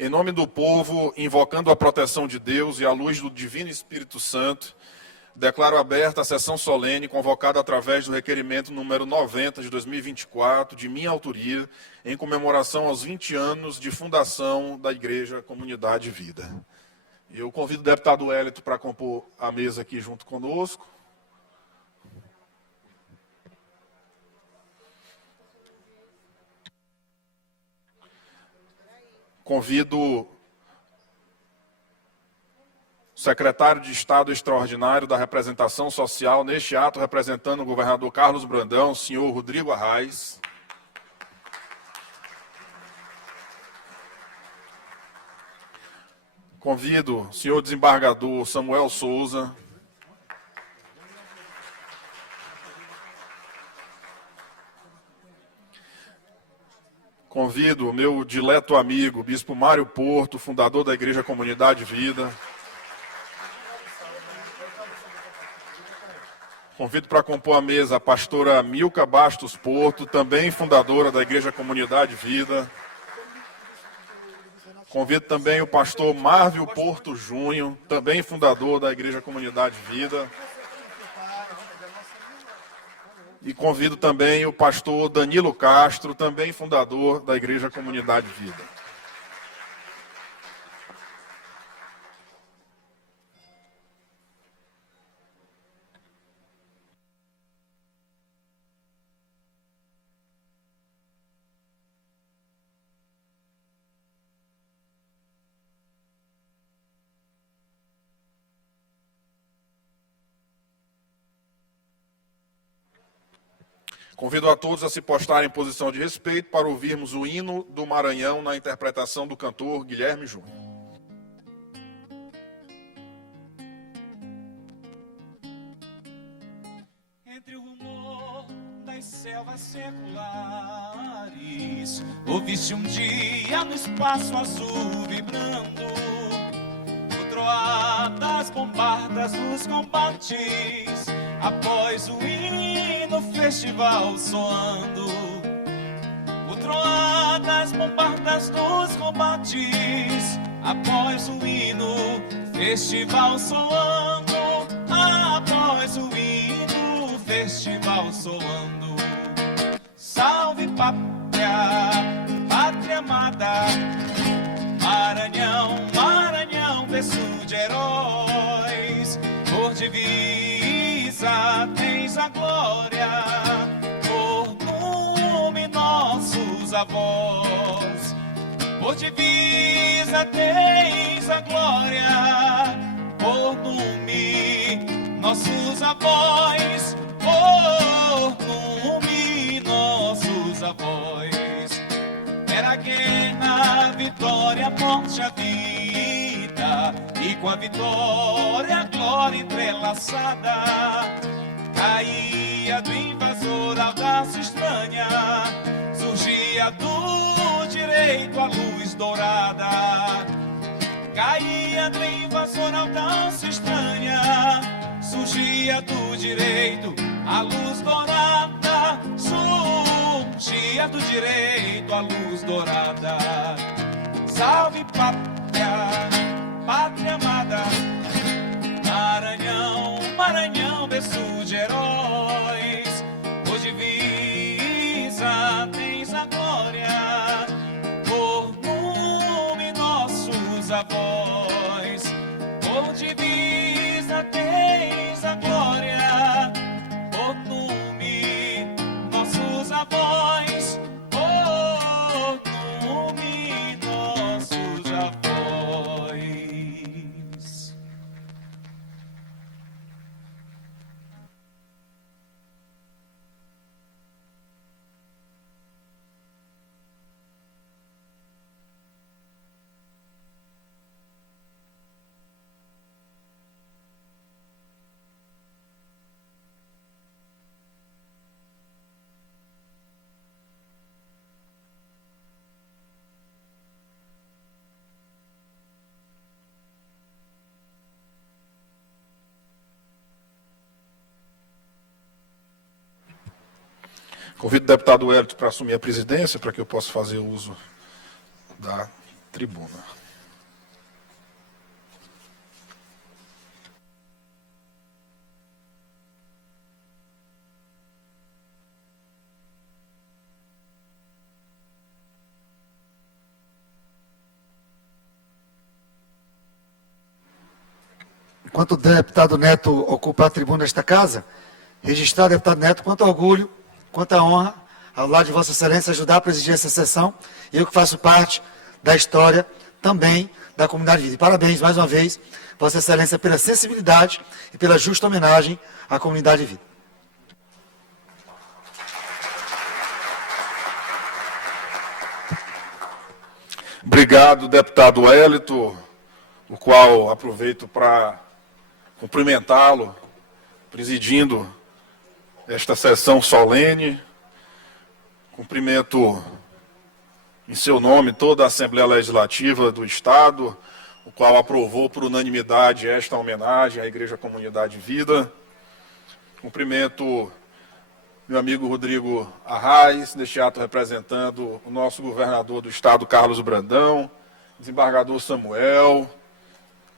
Em nome do povo, invocando a proteção de Deus e a luz do Divino Espírito Santo, declaro aberta a sessão solene convocada através do requerimento número 90 de 2024, de minha autoria, em comemoração aos 20 anos de fundação da Igreja Comunidade Vida. Eu convido o deputado Wellington para compor a mesa aqui junto conosco. Convido o secretário de Estado extraordinário da Representação Social, neste ato, representando o governador Carlos Brandão, senhor Rodrigo Arraes. Convido o senhor desembargador Samuel Souza. Convido o meu dileto amigo, bispo Mário Porto, fundador da Igreja Comunidade Vida. Convido para compor a mesa a pastora Milka Bastos Porto, também fundadora da Igreja Comunidade Vida. Convido também o pastor Marvio Porto Júnior, também fundador da Igreja Comunidade Vida. E convido também o pastor Danilo Castro, também fundador da Igreja Comunidade Vida. Convido a todos a se postarem em posição de respeito para ouvirmos o hino do Maranhão na interpretação do cantor Guilherme Júnior. Entre o rumor das selvas seculares, ouvi-se um dia no espaço azul vibrando o troar das bombardas dos combates, após o hino festival soando. O troar das bombardas dos combates, após o hino festival soando. Após o hino festival soando. Salve pátria, pátria amada, Maranhão, Maranhão, berço de heróis, por divisa tens a glória, por nome nossos avós. Por divisa tens a glória, por nome nossos avós. Por nome nossos avós. Era a guerra, vitória, morte, a vida, e com a vitória a glória entrelaçada. Caía do invasor audácia estranha, surgia do direito a luz dourada. Caía do invasor audácia estranha, surgia do direito a luz dourada. Surgia do direito a luz dourada. Salve pátria, pátria amada, Maranhão, Maranhão, berço de heróis, por divisa tens a glória, por nome nossos avós. Por divisa tens a glória, por nome nossos avós. Por nome nossos avós. Convido o deputado Wellington para assumir a presidência, para que eu possa fazer uso da tribuna. Enquanto o deputado Neto ocupa a tribuna desta casa, registrar, deputado Neto, quanto orgulho, quanta honra, ao lado de Vossa Excelência, ajudar a presidir essa sessão, eu que faço parte da história também da comunidade de vida. E parabéns, mais uma vez, Vossa Excelência, pela sensibilidade e pela justa homenagem à comunidade de vida. Obrigado, deputado Wellington, o qual aproveito para cumprimentá-lo, presidindo esta sessão solene. Cumprimento em seu nome toda a Assembleia Legislativa do Estado, o qual aprovou por unanimidade esta homenagem à Igreja Comunidade Vida. Cumprimento meu amigo Rodrigo Arraes, neste ato representando o nosso governador do Estado, Carlos Brandão, desembargador Samuel.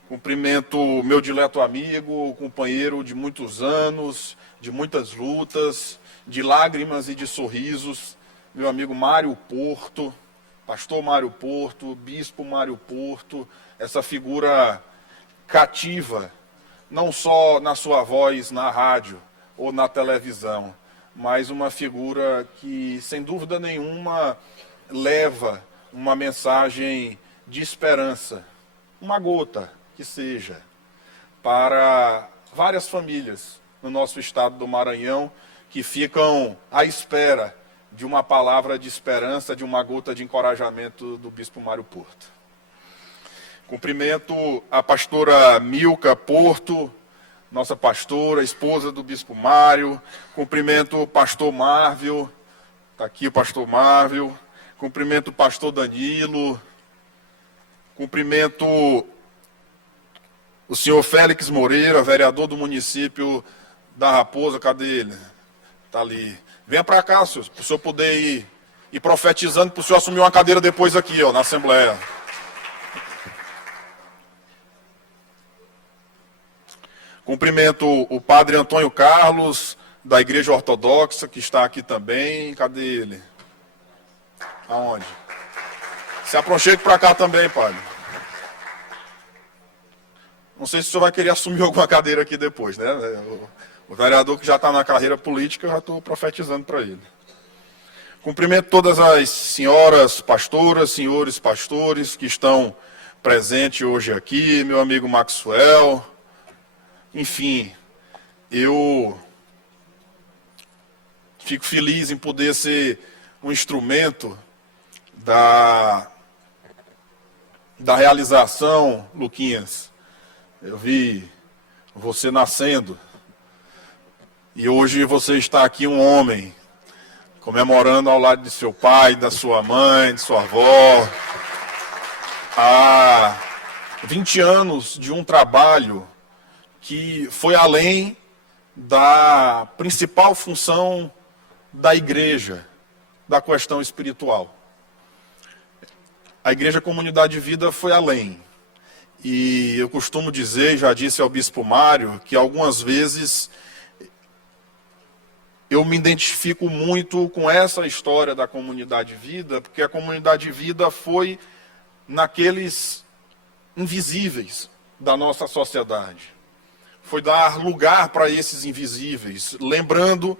Cumprimento meu dileto amigo, companheiro de muitos anos, de muitas lutas, de lágrimas e de sorrisos, meu amigo Mário Porto, pastor Mário Porto, bispo Mário Porto, essa figura cativa, não só na sua voz na rádio ou na televisão, mas uma figura que, sem dúvida nenhuma, leva uma mensagem de esperança, uma gota que seja, para várias famílias no nosso estado do Maranhão que ficam à espera de uma palavra de esperança, de uma gota de encorajamento do bispo Mário Porto. Cumprimento a pastora Milka Porto, nossa pastora, esposa do bispo Mário. Cumprimento o pastor Marvel, está aqui o pastor Marvel. Cumprimento o pastor Danilo. Cumprimento o senhor Félix Moreira, vereador do município da Raposa. Cadê ele? Está ali. Venha para cá, senhor, para o senhor poder ir profetizando, para o senhor assumir uma cadeira depois aqui, ó, na Assembleia. Cumprimento o padre Antônio Carlos, da Igreja Ortodoxa, que está aqui também. Cadê ele? Aonde? Se aproxime para cá também, padre. Não sei se o senhor vai querer assumir alguma cadeira aqui depois, né? O vereador que já está na carreira política, eu já estou profetizando para ele. Cumprimento todas as senhoras pastoras, senhores pastores que estão presentes hoje aqui, meu amigo Maxwell. Enfim, eu fico feliz em poder ser um instrumento da realização, Luquinhas. Eu vi você nascendo e hoje você está aqui um homem, comemorando ao lado de seu pai, da sua mãe, de sua avó. Há 20 anos de um trabalho que foi além da principal função da igreja, da questão espiritual. A Igreja Comunidade de Vida foi além. E eu costumo dizer, já disse ao bispo Mário, que algumas vezes eu me identifico muito com essa história da Comunidade de Vida, porque a Comunidade de Vida foi naqueles invisíveis da nossa sociedade. Foi dar lugar para esses invisíveis, lembrando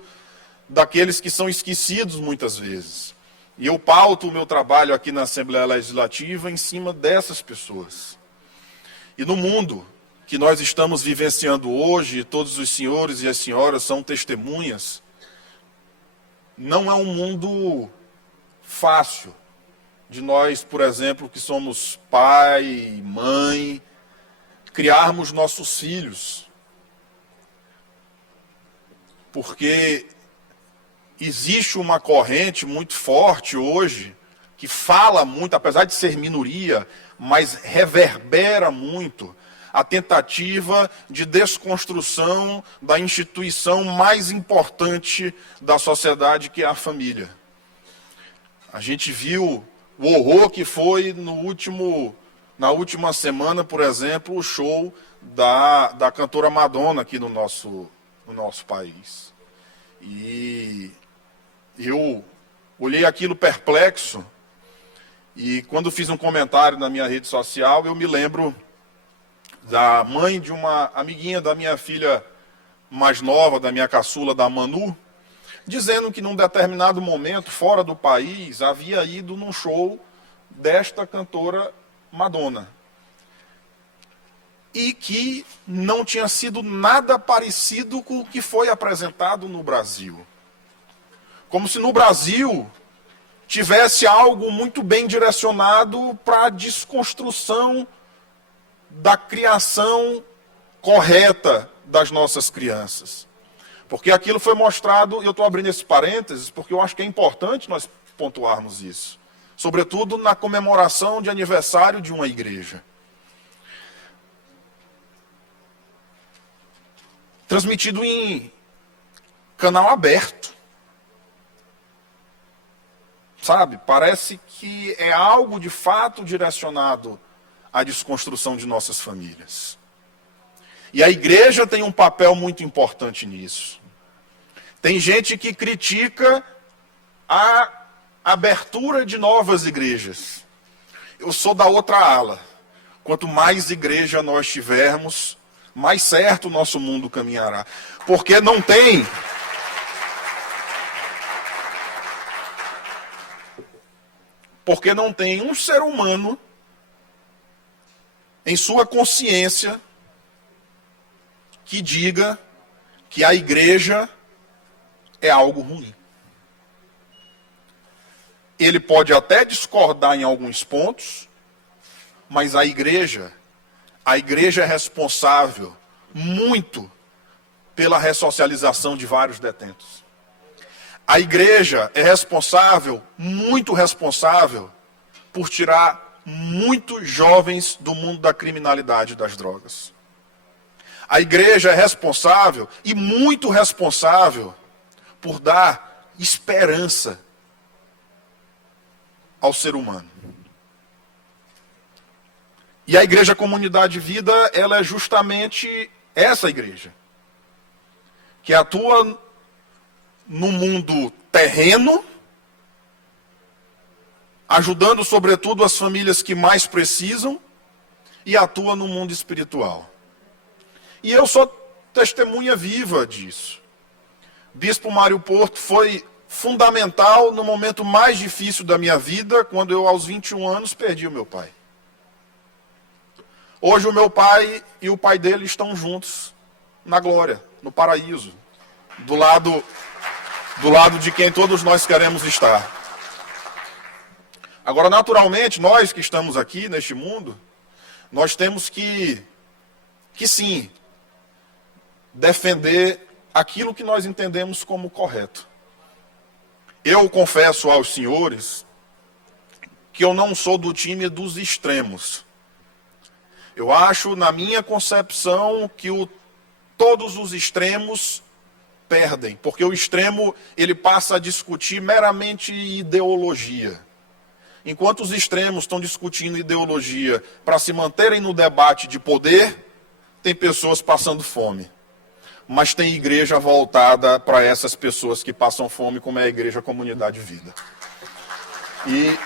daqueles que são esquecidos muitas vezes. E eu pauto o meu trabalho aqui na Assembleia Legislativa em cima dessas pessoas. E no mundo que nós estamos vivenciando hoje, todos os senhores e as senhoras são testemunhas, não é um mundo fácil de nós, por exemplo, que somos pai, mãe, criarmos nossos filhos. Porque existe uma corrente muito forte hoje, que fala muito, apesar de ser minoria, mas reverbera muito a tentativa de desconstrução da instituição mais importante da sociedade, que é a família. A gente viu o horror que foi na última semana, por exemplo, o show da cantora Madonna aqui no nosso país. E eu olhei aquilo perplexo, e quando fiz um comentário na minha rede social, eu me lembro da mãe de uma amiguinha da minha filha mais nova, da minha caçula, da Manu, dizendo que num determinado momento, fora do país, havia ido num show desta cantora Madonna. E que não tinha sido nada parecido com o que foi apresentado no Brasil. Como se no Brasil tivesse algo muito bem direcionado para a desconstrução da criação correta das nossas crianças. Porque aquilo foi mostrado, eu estou abrindo esse parênteses, porque eu acho que é importante nós pontuarmos isso. Sobretudo na comemoração de aniversário de uma igreja. Transmitido em canal aberto. Sabe, parece que é algo de fato direcionado à desconstrução de nossas famílias. E a igreja tem um papel muito importante nisso. Tem gente que critica a abertura de novas igrejas. Eu sou da outra ala. Quanto mais igreja nós tivermos, mais certo o nosso mundo caminhará. Porque não tem um ser humano em sua consciência que diga que a igreja é algo ruim. Ele pode até discordar em alguns pontos, mas a igreja é responsável muito pela ressocialização de vários detentos. A igreja é responsável, muito responsável, por tirar muitos jovens do mundo da criminalidade e das drogas. A igreja é responsável, e muito responsável, por dar esperança ao ser humano. E a Igreja Comunidade Vida, ela é justamente essa igreja, que atua no mundo terreno, ajudando sobretudo as famílias que mais precisam, e atua no mundo espiritual. E eu sou testemunha viva disso. Bispo Mário Porto foi fundamental no momento mais difícil da minha vida, quando eu, aos 21 anos, perdi o meu pai. Hoje o meu pai e o pai dele estão juntos na glória, no paraíso, do lado de quem todos nós queremos estar. Agora, naturalmente, nós que estamos aqui neste mundo, nós temos que sim, defender aquilo que nós entendemos como correto. Eu confesso aos senhores que eu não sou do time dos extremos. Eu acho, na minha concepção, que todos os extremos perdem, porque o extremo ele passa a discutir meramente ideologia. Enquanto os extremos estão discutindo ideologia para se manterem no debate de poder, tem pessoas passando fome. Mas tem igreja voltada para essas pessoas que passam fome, como é a Igreja Comunidade Vida. E,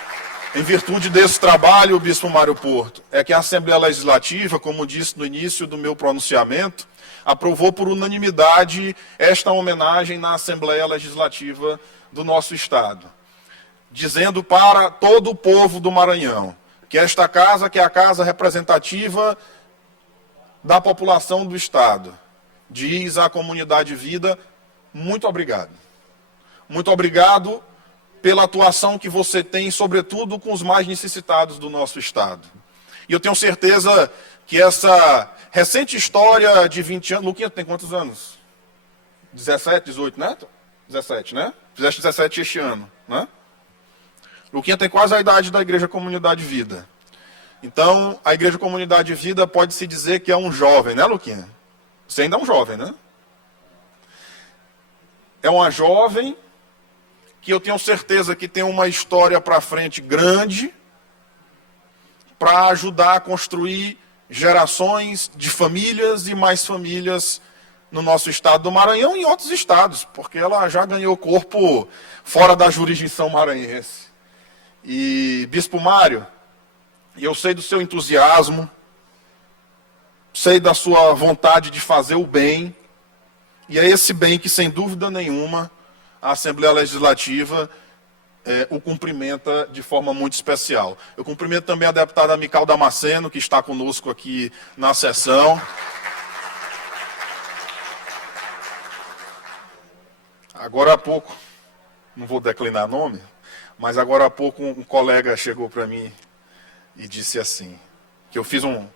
em virtude desse trabalho, Bispo Mário Porto, é que a Assembleia Legislativa, como disse no início do meu pronunciamento, aprovou por unanimidade esta homenagem na Assembleia Legislativa do nosso Estado, dizendo para todo o povo do Maranhão que esta casa, que é a casa representativa da população do Estado, diz à Comunidade Vida, muito obrigado. Muito obrigado pela atuação que você tem, sobretudo com os mais necessitados do nosso Estado. E eu tenho certeza que essa recente história de 20 anos... Luquinha, tem quantos anos? 17, 18, né? 17, né? Fizeste 17 este ano, né? Luquinha tem quase a idade da Igreja Comunidade Vida. Então, a Igreja Comunidade Vida pode-se dizer que é um jovem, né, Luquinha? Você ainda é um jovem, né? É uma jovem que eu tenho certeza que tem uma história para frente grande, para ajudar a construir gerações de famílias e mais famílias no nosso estado do Maranhão e em outros estados, porque ela já ganhou corpo fora da jurisdição maranhense. E, Bispo Mário, eu sei do seu entusiasmo, sei da sua vontade de fazer o bem, e é esse bem que, sem dúvida nenhuma, a Assembleia Legislativa o cumprimenta de forma muito especial. Eu cumprimento também a deputada Mical Damasceno, que está conosco aqui na sessão. Agora há pouco, não vou declinar nome, mas agora há pouco um colega chegou para mim e disse assim, que eu fiz um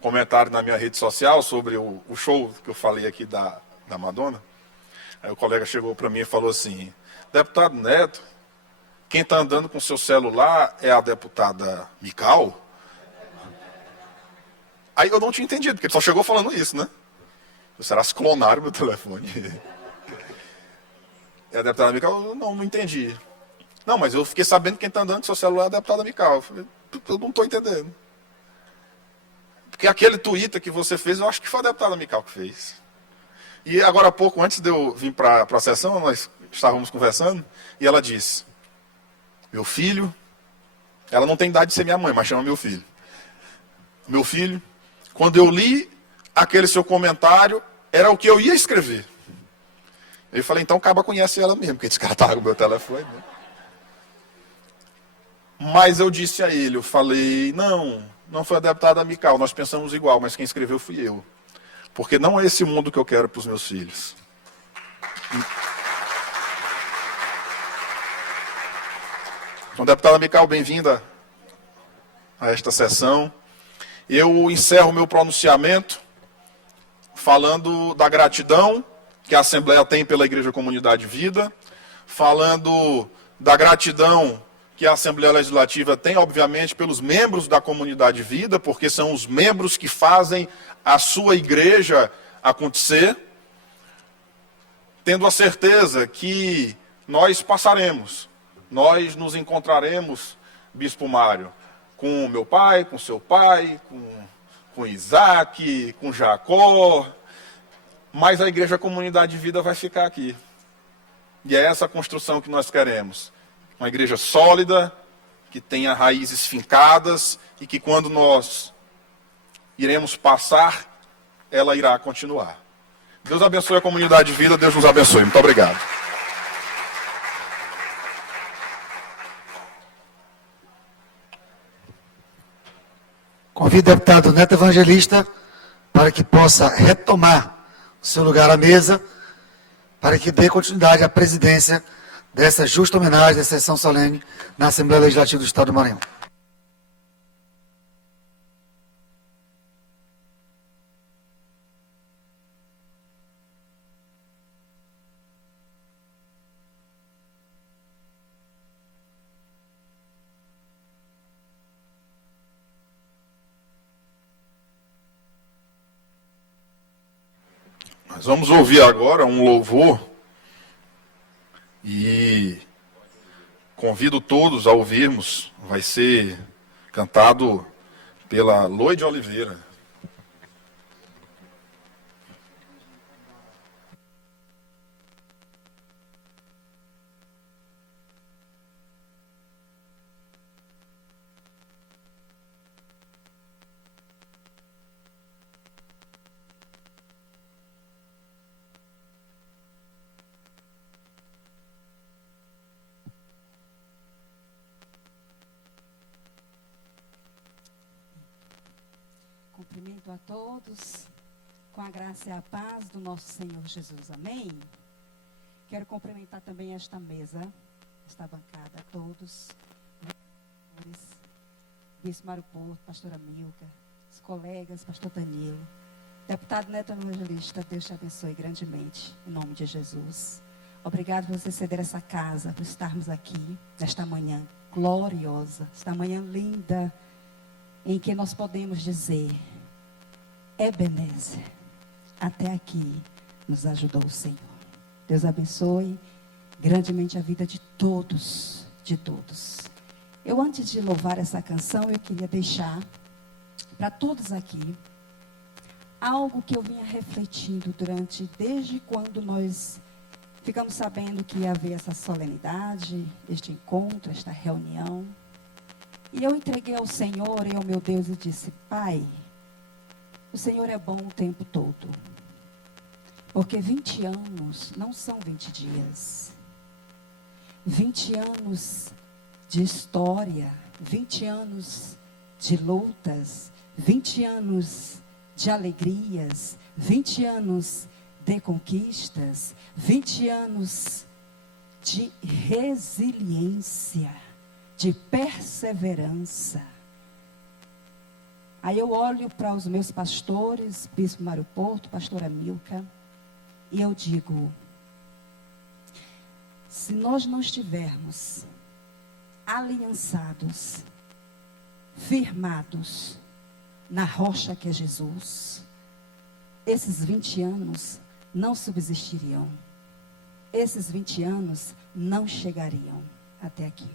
comentário na minha rede social sobre o show que eu falei aqui da Madonna. Aí o colega chegou para mim e falou assim, deputado Neto, quem está andando com seu celular é a deputada Mical? Aí eu não tinha entendido, porque ele só chegou falando isso, né? Será que clonaram meu telefone? É a deputada Mical? Não entendi. Não, mas eu fiquei sabendo que quem está andando com seu celular é a deputada Mical. Eu falei, eu não estou entendendo. Porque aquele Twitter que você fez, eu acho que foi a deputada Mical que fez. E agora há pouco, antes de eu vir para a sessão, nós estávamos conversando, e ela disse, meu filho, ela não tem idade de ser minha mãe, mas chama meu filho. Meu filho, quando eu li aquele seu comentário, era o que eu ia escrever. Eu falei, então Caba conhece ela mesmo, porque esse cara estava com o meu telefone. Né? Mas eu disse a ele, eu falei, não foi a deputada Mical, nós pensamos igual, mas quem escreveu fui eu. Porque não é esse mundo que eu quero para os meus filhos. Então, deputada Mical, bem-vinda a esta sessão. Eu encerro meu pronunciamento falando da gratidão que a Assembleia tem pela Igreja Comunidade Vida, falando da gratidão que a Assembleia Legislativa tem, obviamente, pelos membros da Comunidade Vida, porque são os membros que fazem a sua igreja acontecer, tendo a certeza que nós passaremos, nós nos encontraremos, Bispo Mário, com meu pai, com seu pai, com Isaac, com Jacó, mas a Igreja Comunidade Vida vai ficar aqui. E é essa construção que nós queremos. Uma igreja sólida, que tenha raízes fincadas e que quando nós iremos passar, ela irá continuar. Deus abençoe a Comunidade Vida, Deus nos abençoe. Muito obrigado. Convido o deputado Neto Evangelista para que possa retomar o seu lugar à mesa, para que dê continuidade à presidência dessa justa homenagem, dessa sessão solene na Assembleia Legislativa do Estado do Maranhão. Nós vamos ouvir agora um louvor e convido todos a ouvirmos. Vai ser cantado pela Loide Oliveira. Cumprimento a todos com a graça e a paz do nosso Senhor Jesus. Amém? Quero cumprimentar também esta mesa, esta bancada, a todos, Bispo Mário Porto, pastora Milka, os colegas, pastor Danilo, deputado Neto Evangelista, Deus te abençoe grandemente, em nome de Jesus. Obrigado por você ceder essa casa, por estarmos aqui nesta manhã gloriosa, esta manhã linda, em que nós podemos dizer, Ebenezer, até aqui nos ajudou o Senhor. Deus abençoe grandemente a vida de todos, de todos. Eu, antes de louvar essa canção, eu queria deixar para todos aqui algo que eu vinha refletindo desde quando nós ficamos sabendo que ia haver essa solenidade, este encontro, esta reunião. E eu entreguei ao Senhor e ao meu Deus e disse: Pai, o Senhor é bom o tempo todo. Porque 20 anos não são 20 dias. 20 anos de história, 20 anos de lutas, 20 anos de alegrias, 20 anos de conquistas, 20 anos de resiliência, de perseverança. Aí eu olho para os meus pastores, Bispo Mário Porto, Pastora Milka, e eu digo: se nós não estivermos aliançados, firmados na rocha que é Jesus, esses 20 anos não subsistiriam. Esses 20 anos não chegariam até aqui.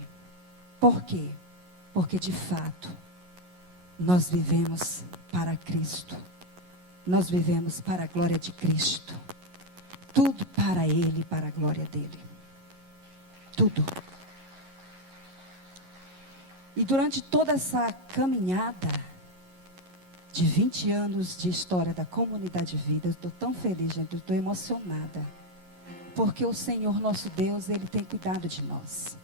Por quê? Porque de fato nós vivemos para Cristo. Nós vivemos para a glória de Cristo. Tudo para Ele e para a glória dEle. Tudo. E durante toda essa caminhada de 20 anos de história da Comunidade Vida, eu estou tão feliz, gente, eu estou emocionada. Porque o Senhor, nosso Deus, Ele tem cuidado de nós.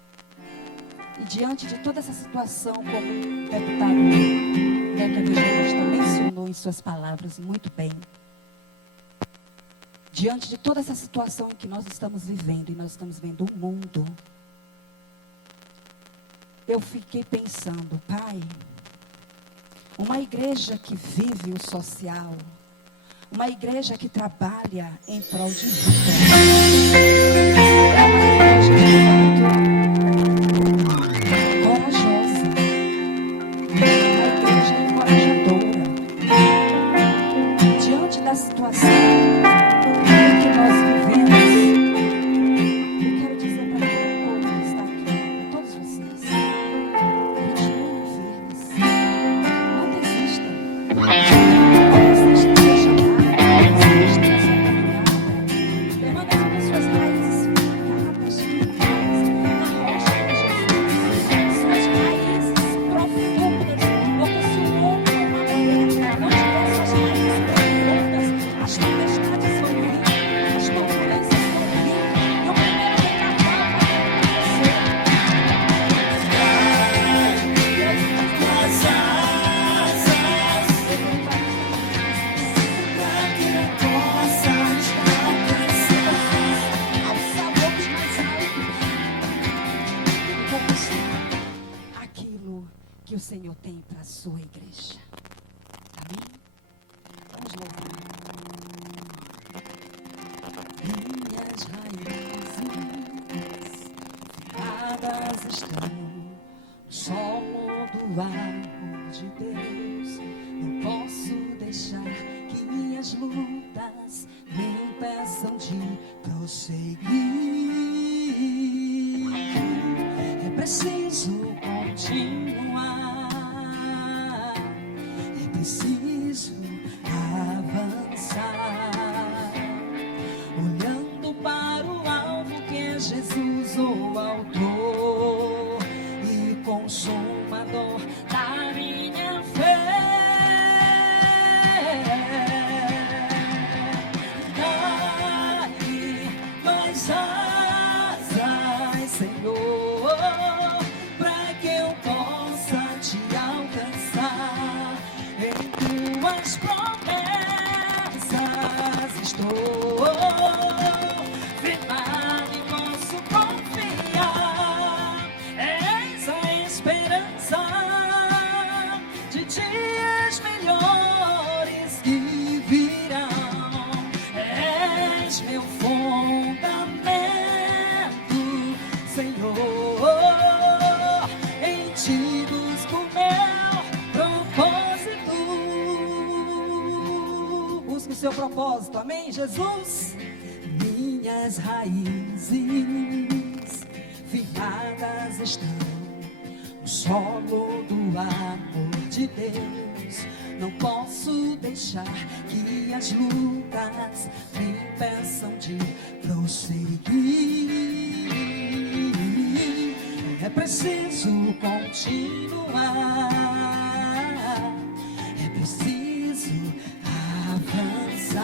E diante de toda essa situação, como o deputado Neto Evangelista mencionou em suas palavras muito bem, diante de toda essa situação que nós estamos vivendo, e nós estamos vendo o mundo, eu fiquei pensando: Pai, uma igreja que vive o social, uma igreja que trabalha em prol de vida, é uma igreja corajosa, uma igreja encorajadora. Diante da situação em que nós vivemos, eu quero dizer para todo mundo que está aqui, para todos vocês: continuem firmes, não desistam. Que o Senhor tem para a sua igreja. Amém? Vamos louvar. Minhas raízes firmadas estão no solo do amor de Deus. Não posso deixar que minhas lutas me impeçam de prosseguir. É preciso continuar, é preciso avançar, olhando para o alvo que é Jesus, o autor e consumador da minha fé. Dai-me mais asas, Senhor, para que eu possa te alcançar. Em tuas promessas estou firmado e posso confiar. És a esperança de dias melhores que virão. És meu fundamento, Senhor. Em ti busco meu propósito. Busco o seu propósito, amém, Jesus? Minhas raízes pedras estão no solo do amor de Deus. Não posso deixar que as lutas me impeçam de prosseguir. É preciso continuar, é preciso avançar,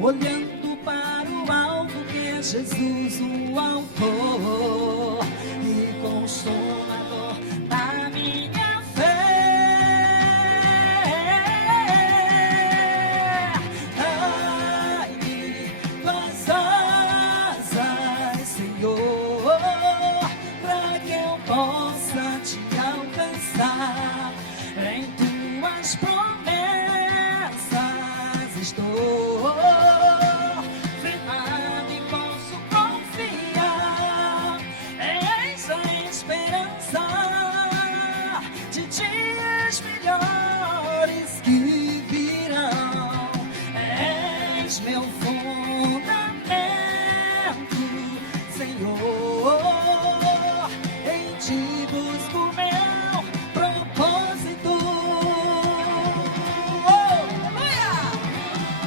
olhando para o alto que é Jesus, o autor e consumador da minha fé. Dai-me tuas asas, Senhor, para que eu possa te alcançar. Em tuas promessas estou firmado e posso confiar. És a esperança de dias melhores que virão. És meu fundamento, Senhor. Em ti busco meu propósito. Aleluia!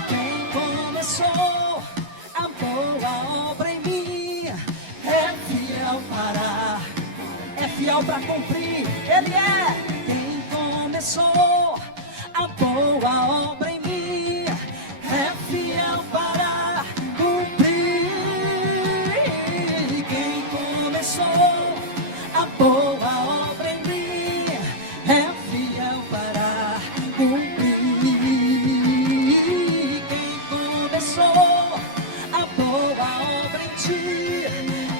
Quem começou a boa obra em mim é fiel para cumprir. Ele é quem começou a boa obra em mim, é fiel para cumprir. Quem começou a boa obra em mim, é fiel para cumprir. Quem começou a boa obra em ti,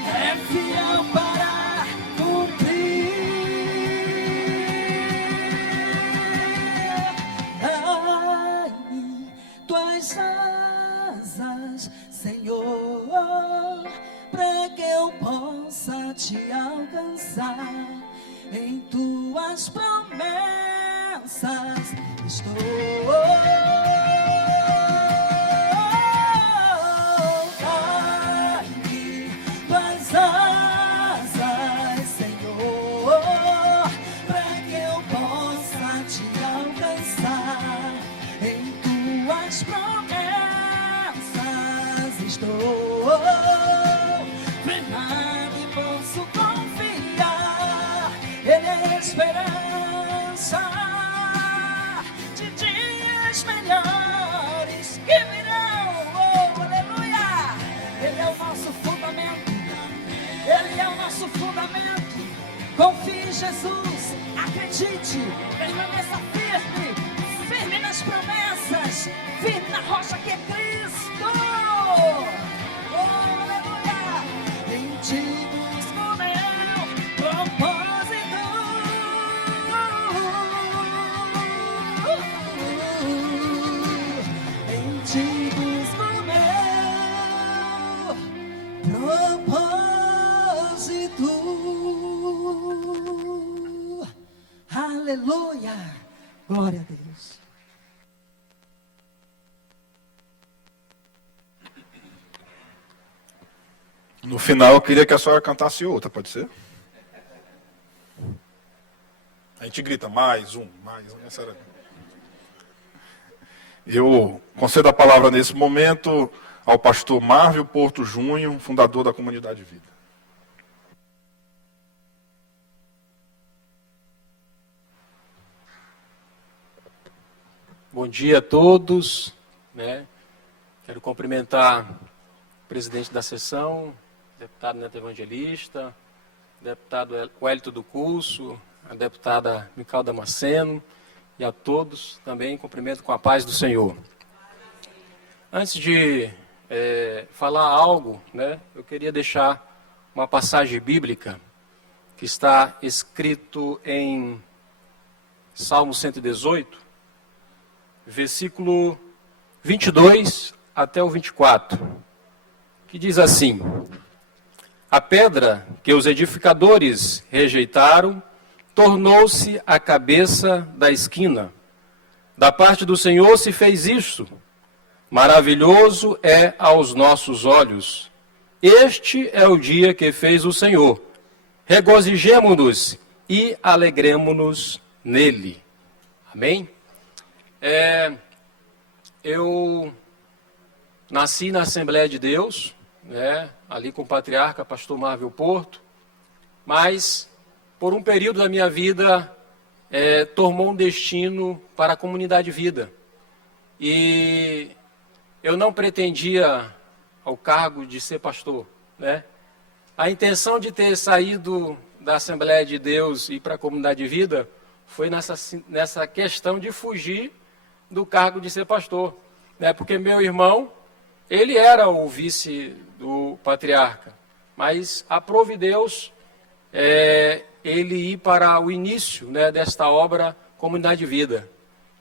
é fiel para cumprir. Dai-me tuas asas, Senhor, para que eu possa te alcançar. Em tuas promessas estou. Dai-me tuas asas, Senhor, para que eu possa te alcançar. Em tuas promessas estou firmado e posso confiar. Ele é a esperança de dias melhores que virão. Oh, aleluia! Ele é o nosso fundamento. Ele é o nosso fundamento. Confie em Jesus, acredite, permaneça firme, firme nas promessas, firme na rocha que é Cristo. Oh, aleluia! Em ti busco meu propósito. Em ti busco meu propósito. Aleluia! Glória a Deus. No final, eu queria que a senhora cantasse outra, pode ser? A gente grita mais um. Eu concedo a palavra nesse momento ao pastor Marvio Porto Júnior, fundador da Comunidade Vida. Bom dia a todos, Quero cumprimentar o presidente da sessão, deputado Neto Evangelista, deputado Wellington do Curso, a deputada Mical Damasceno, e a todos também cumprimento com a paz do Senhor. Antes de falar algo, eu queria deixar uma passagem bíblica que está escrito em Salmo 118, versículo 22 até o 24, que diz assim: a pedra que os edificadores rejeitaram tornou-se a cabeça da esquina. Da parte do Senhor se fez isso. Maravilhoso é aos nossos olhos. Este é o dia que fez o Senhor. Regozijemo-nos e alegremo-nos nele. Amém? Eu nasci na Assembleia de Deus, né, ali com o patriarca, pastor Marvel Porto, mas por um período da minha vida tomou um destino para a comunidade Vida. E eu não pretendia ao cargo de ser pastor, né? A intenção de ter saído da Assembleia de Deus e ir para a comunidade Vida foi nessa questão de fugir do cargo de ser pastor, né? Porque meu irmão, ele era o vice do patriarca, mas aprove Deus ele ir para o início, né, desta obra Comunidade Vida.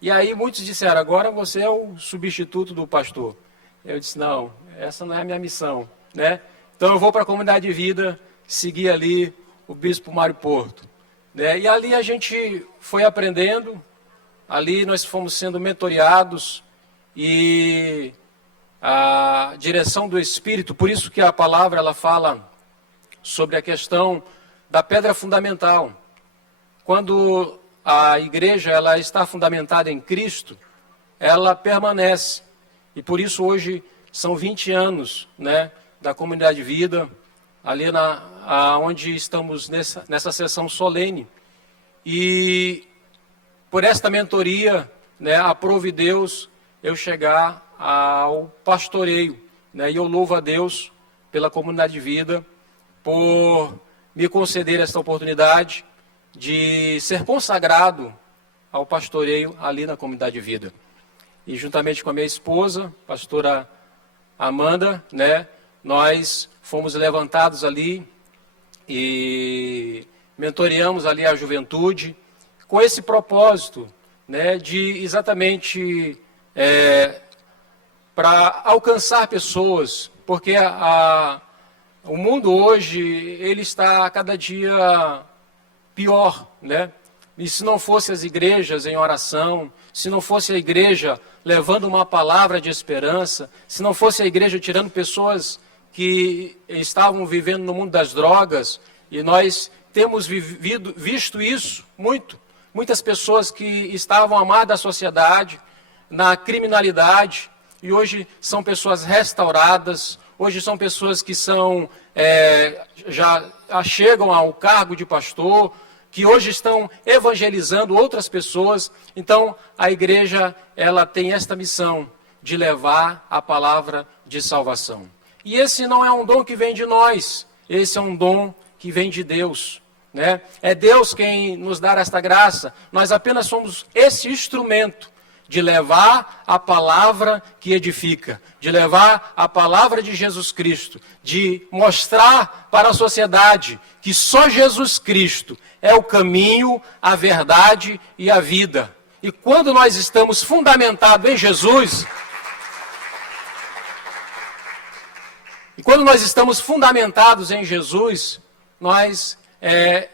E aí muitos disseram, agora você é o substituto do pastor. Eu disse, não, essa não é a minha missão, né? Então eu vou para a Comunidade Vida, seguir ali o bispo Mário Porto, né? E ali a gente foi aprendendo, ali nós fomos sendo mentoreados e a direção do Espírito, por isso que a palavra ela fala sobre a questão da pedra fundamental. Quando a igreja ela está fundamentada em Cristo, ela permanece. E por isso hoje são 20 anos, né, da Comunidade Vida, ali onde estamos nessa sessão solene. E por esta mentoria, né, aprove Deus eu chegar ao pastoreio, né, e eu louvo a Deus pela Comunidade Vida por me conceder esta oportunidade de ser consagrado ao pastoreio ali na Comunidade Vida. E juntamente com a minha esposa, pastora Amanda, né, nós fomos levantados ali e mentoreamos ali a juventude com esse propósito, né, de exatamente para alcançar pessoas, porque o mundo hoje ele está a cada dia pior, né? E se não fosse as igrejas em oração, se não fosse a igreja levando uma palavra de esperança, se não fosse a igreja tirando pessoas que estavam vivendo no mundo das drogas, e nós temos visto isso muitas pessoas que estavam à margem da sociedade, na criminalidade, e hoje são pessoas restauradas, hoje são pessoas que já chegam ao cargo de pastor, que hoje estão evangelizando outras pessoas. Então, a igreja ela tem esta missão de levar a palavra de salvação. E esse não é um dom que vem de nós, esse é um dom que vem de Deus, né? É Deus quem nos dá esta graça, nós apenas somos esse instrumento de levar a palavra que edifica, de levar a palavra de Jesus Cristo, de mostrar para a sociedade que só Jesus Cristo é o caminho, a verdade e a vida. E quando nós estamos fundamentados em Jesus, nós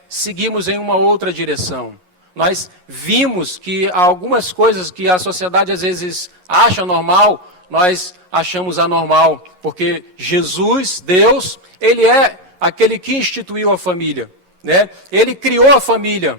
seguimos em uma outra direção. Nós vimos que algumas coisas que a sociedade às vezes acha normal, nós achamos anormal, porque Jesus, Deus, Ele é aquele que instituiu a família, né? Ele criou a família,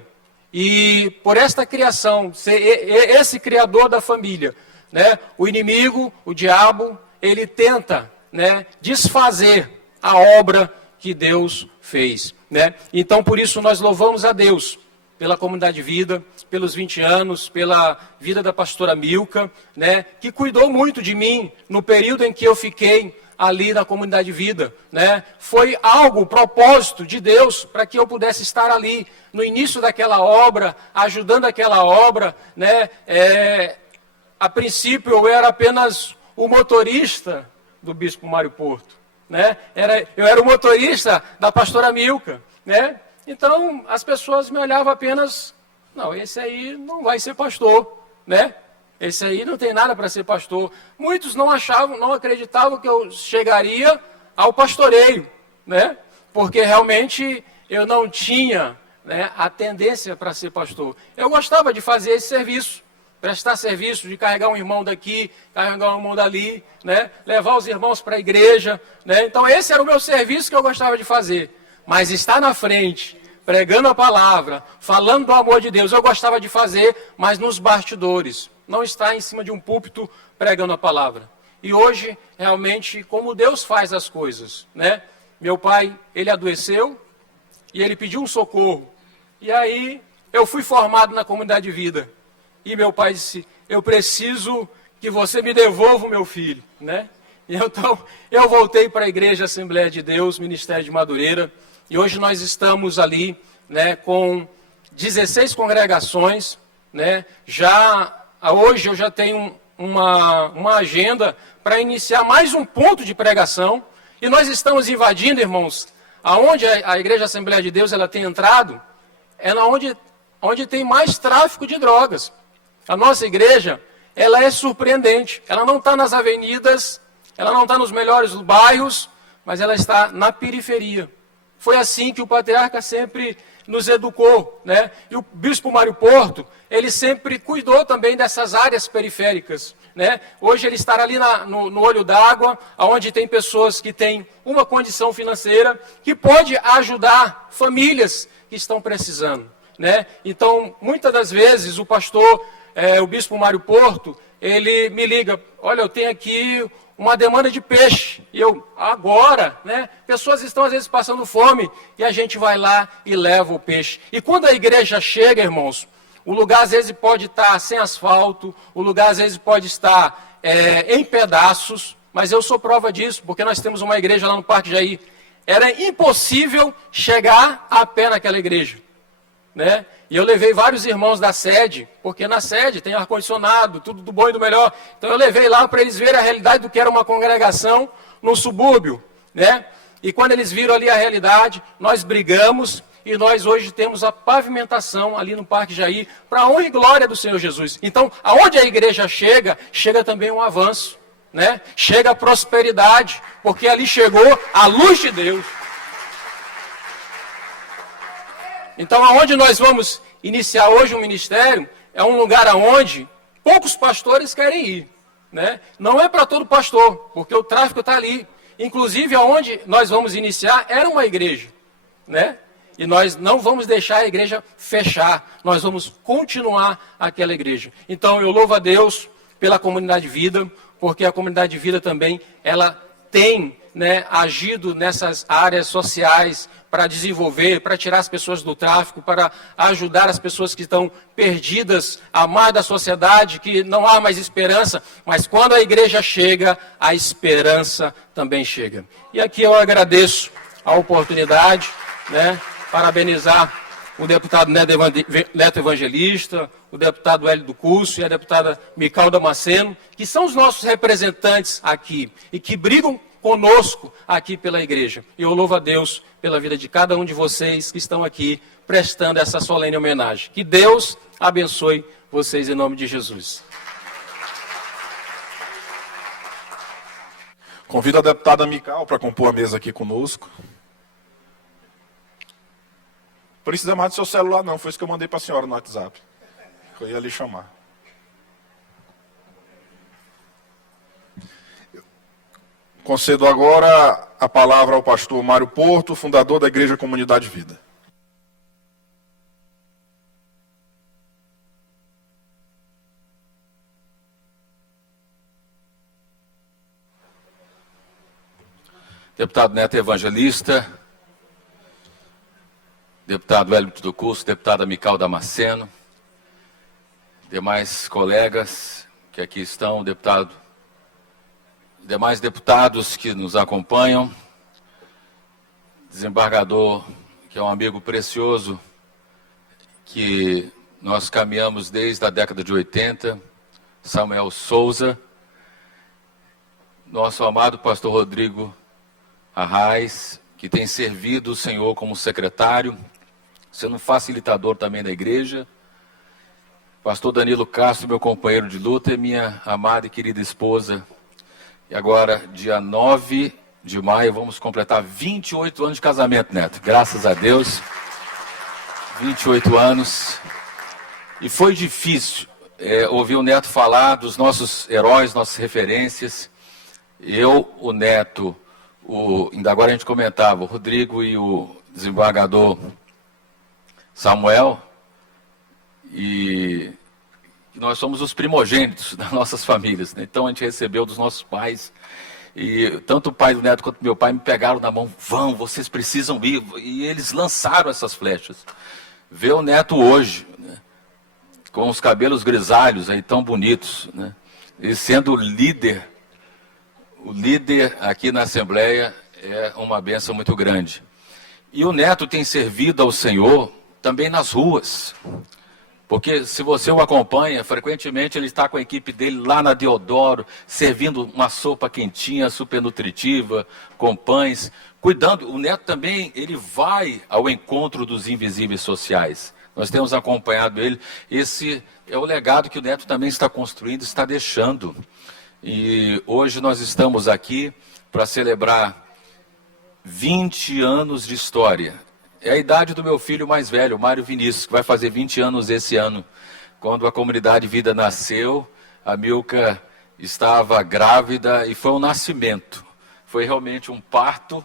e por esta criação, esse criador da família, né? O inimigo, o diabo, ele tenta, né, desfazer a obra que Deus fez, né? Então por isso nós louvamos a Deus pela Comunidade Vida, pelos 20 anos, pela vida da pastora Milka, né, que cuidou muito de mim no período em que eu fiquei ali na Comunidade Vida, né? Foi algo, propósito de Deus, para que eu pudesse estar ali, no início daquela obra, ajudando aquela obra, né? A princípio eu era apenas o motorista do bispo Mário Porto, né? Eu era o motorista da pastora Milka, né? Então, as pessoas me olhavam apenas, não, esse aí não vai ser pastor, né? Esse aí não tem nada para ser pastor. Muitos não acreditavam que eu chegaria ao pastoreio, né? Porque realmente eu não tinha, né, a tendência para ser pastor. Eu gostava de fazer esse serviço, prestar serviço de carregar um irmão daqui, carregar um irmão dali, né? Levar os irmãos para a igreja, né? Então esse era o meu serviço que eu gostava de fazer. Mas estar na frente, pregando a palavra, falando do amor de Deus, eu gostava de fazer, mas nos bastidores, não estar em cima de um púlpito pregando a palavra. E hoje, realmente, como Deus faz as coisas, né? Meu pai, ele adoeceu e ele pediu um socorro. E aí, eu fui formado na comunidade de vida. E meu pai disse, eu preciso que você me devolva o meu filho, né? E então, eu voltei para a Igreja Assembleia de Deus, Ministério de Madureira, e hoje nós estamos ali, né, com 16 congregações, né? Hoje eu já tenho uma agenda para iniciar mais um ponto de pregação, e nós estamos invadindo, irmãos, aonde a Igreja Assembleia de Deus ela tem entrado, é onde tem mais tráfico de drogas. A nossa igreja, ela é surpreendente. Ela não está nas avenidas, ela não está nos melhores bairros, mas ela está na periferia. Foi assim que o patriarca sempre nos educou, né? E o bispo Mário Porto, ele sempre cuidou também dessas áreas periféricas, né? Hoje ele está ali no olho d'água, onde tem pessoas que têm uma condição financeira que pode ajudar famílias que estão precisando, né? Então, muitas das vezes, o bispo Mário Porto, ele me liga, olha, eu tenho aqui uma demanda de peixe, e eu, agora, né, pessoas estão às vezes passando fome, e a gente vai lá e leva o peixe. E quando a igreja chega, irmãos, o lugar às vezes pode estar sem asfalto, o lugar às vezes pode estar em pedaços, mas eu sou prova disso, porque nós temos uma igreja lá no Parque Jair. Era impossível chegar a pé naquela igreja, né? E eu levei vários irmãos da sede, porque na sede tem ar-condicionado, tudo do bom e do melhor. Então eu levei lá para eles verem a realidade do que era uma congregação no subúrbio, né? E quando eles viram ali a realidade, nós brigamos e nós hoje temos a pavimentação ali no Parque Jair, para a honra e glória do Senhor Jesus. Então, aonde a igreja chega, chega também um avanço, né? Chega a prosperidade, porque ali chegou a luz de Deus. Então, aonde nós vamos iniciar hoje um ministério, é um lugar aonde poucos pastores querem ir, né? Não é para todo pastor, porque o tráfico está ali. Inclusive, aonde nós vamos iniciar era uma igreja, né? E nós não vamos deixar a igreja fechar, nós vamos continuar aquela igreja. Então, eu louvo a Deus pela comunidade vida, porque a comunidade de vida também, ela tem, né, agido nessas áreas sociais para desenvolver, para tirar as pessoas do tráfico, para ajudar as pessoas que estão perdidas à margem da sociedade, que não há mais esperança, mas quando a igreja chega, a esperança também chega. E aqui eu agradeço a oportunidade, né, parabenizar o deputado Neto Evangelista, o deputado Hélio do Curso e a deputada Mical Damasceno, que são os nossos representantes aqui e que brigam conosco aqui pela igreja. E eu louvo a Deus pela vida de cada um de vocês que estão aqui prestando essa solene homenagem. Que Deus abençoe vocês em nome de Jesus. Convido a deputada Mical para compor a mesa aqui conosco. Precisa mais do seu celular não, foi isso que eu mandei para a senhora no WhatsApp. Eu ia lhe chamar. Concedo agora a palavra ao pastor Mário Porto, fundador da Igreja Comunidade Vida. Deputado Neto Evangelista, deputado Hélio do Curso, deputada Mical Damasceno, demais colegas que aqui estão, demais deputados que nos acompanham, desembargador, que é um amigo precioso, que nós caminhamos desde a década de 80, Samuel Souza, nosso amado pastor Rodrigo Arraes, que tem servido o Senhor como secretário, sendo facilitador também da igreja, pastor Danilo Castro, meu companheiro de luta, e minha amada e querida esposa. E agora, dia 9 de maio, vamos completar 28 anos de casamento, Neto. Graças a Deus. 28 anos. E foi difícil. ouvir o Neto falar dos nossos heróis, nossas referências. Eu, o Neto, ainda agora a gente comentava, o Rodrigo e o desembargador Samuel, e nós somos os primogênitos das nossas famílias, né? Então a gente recebeu dos nossos pais, e tanto o pai do Neto quanto meu pai me pegaram na mão, vocês precisam ir, e eles lançaram essas flechas. Ver o Neto hoje, né, com os cabelos grisalhos aí tão bonitos, né, e sendo o líder aqui na Assembleia, é uma bênção muito grande. E o Neto tem servido ao Senhor também nas ruas, porque se você o acompanha, frequentemente ele está com a equipe dele lá na Deodoro, servindo uma sopa quentinha, super nutritiva, com pães, cuidando. O Neto também, ele vai ao encontro dos invisíveis sociais. Nós temos acompanhado ele. Esse é o legado que o Neto também está construindo, está deixando. E hoje nós estamos aqui para celebrar 20 anos de história. É a idade do meu filho mais velho, o Mário Vinícius, que vai fazer 20 anos esse ano. Quando a Comunidade Vida nasceu, a Milka estava grávida e foi um nascimento. Foi realmente um parto,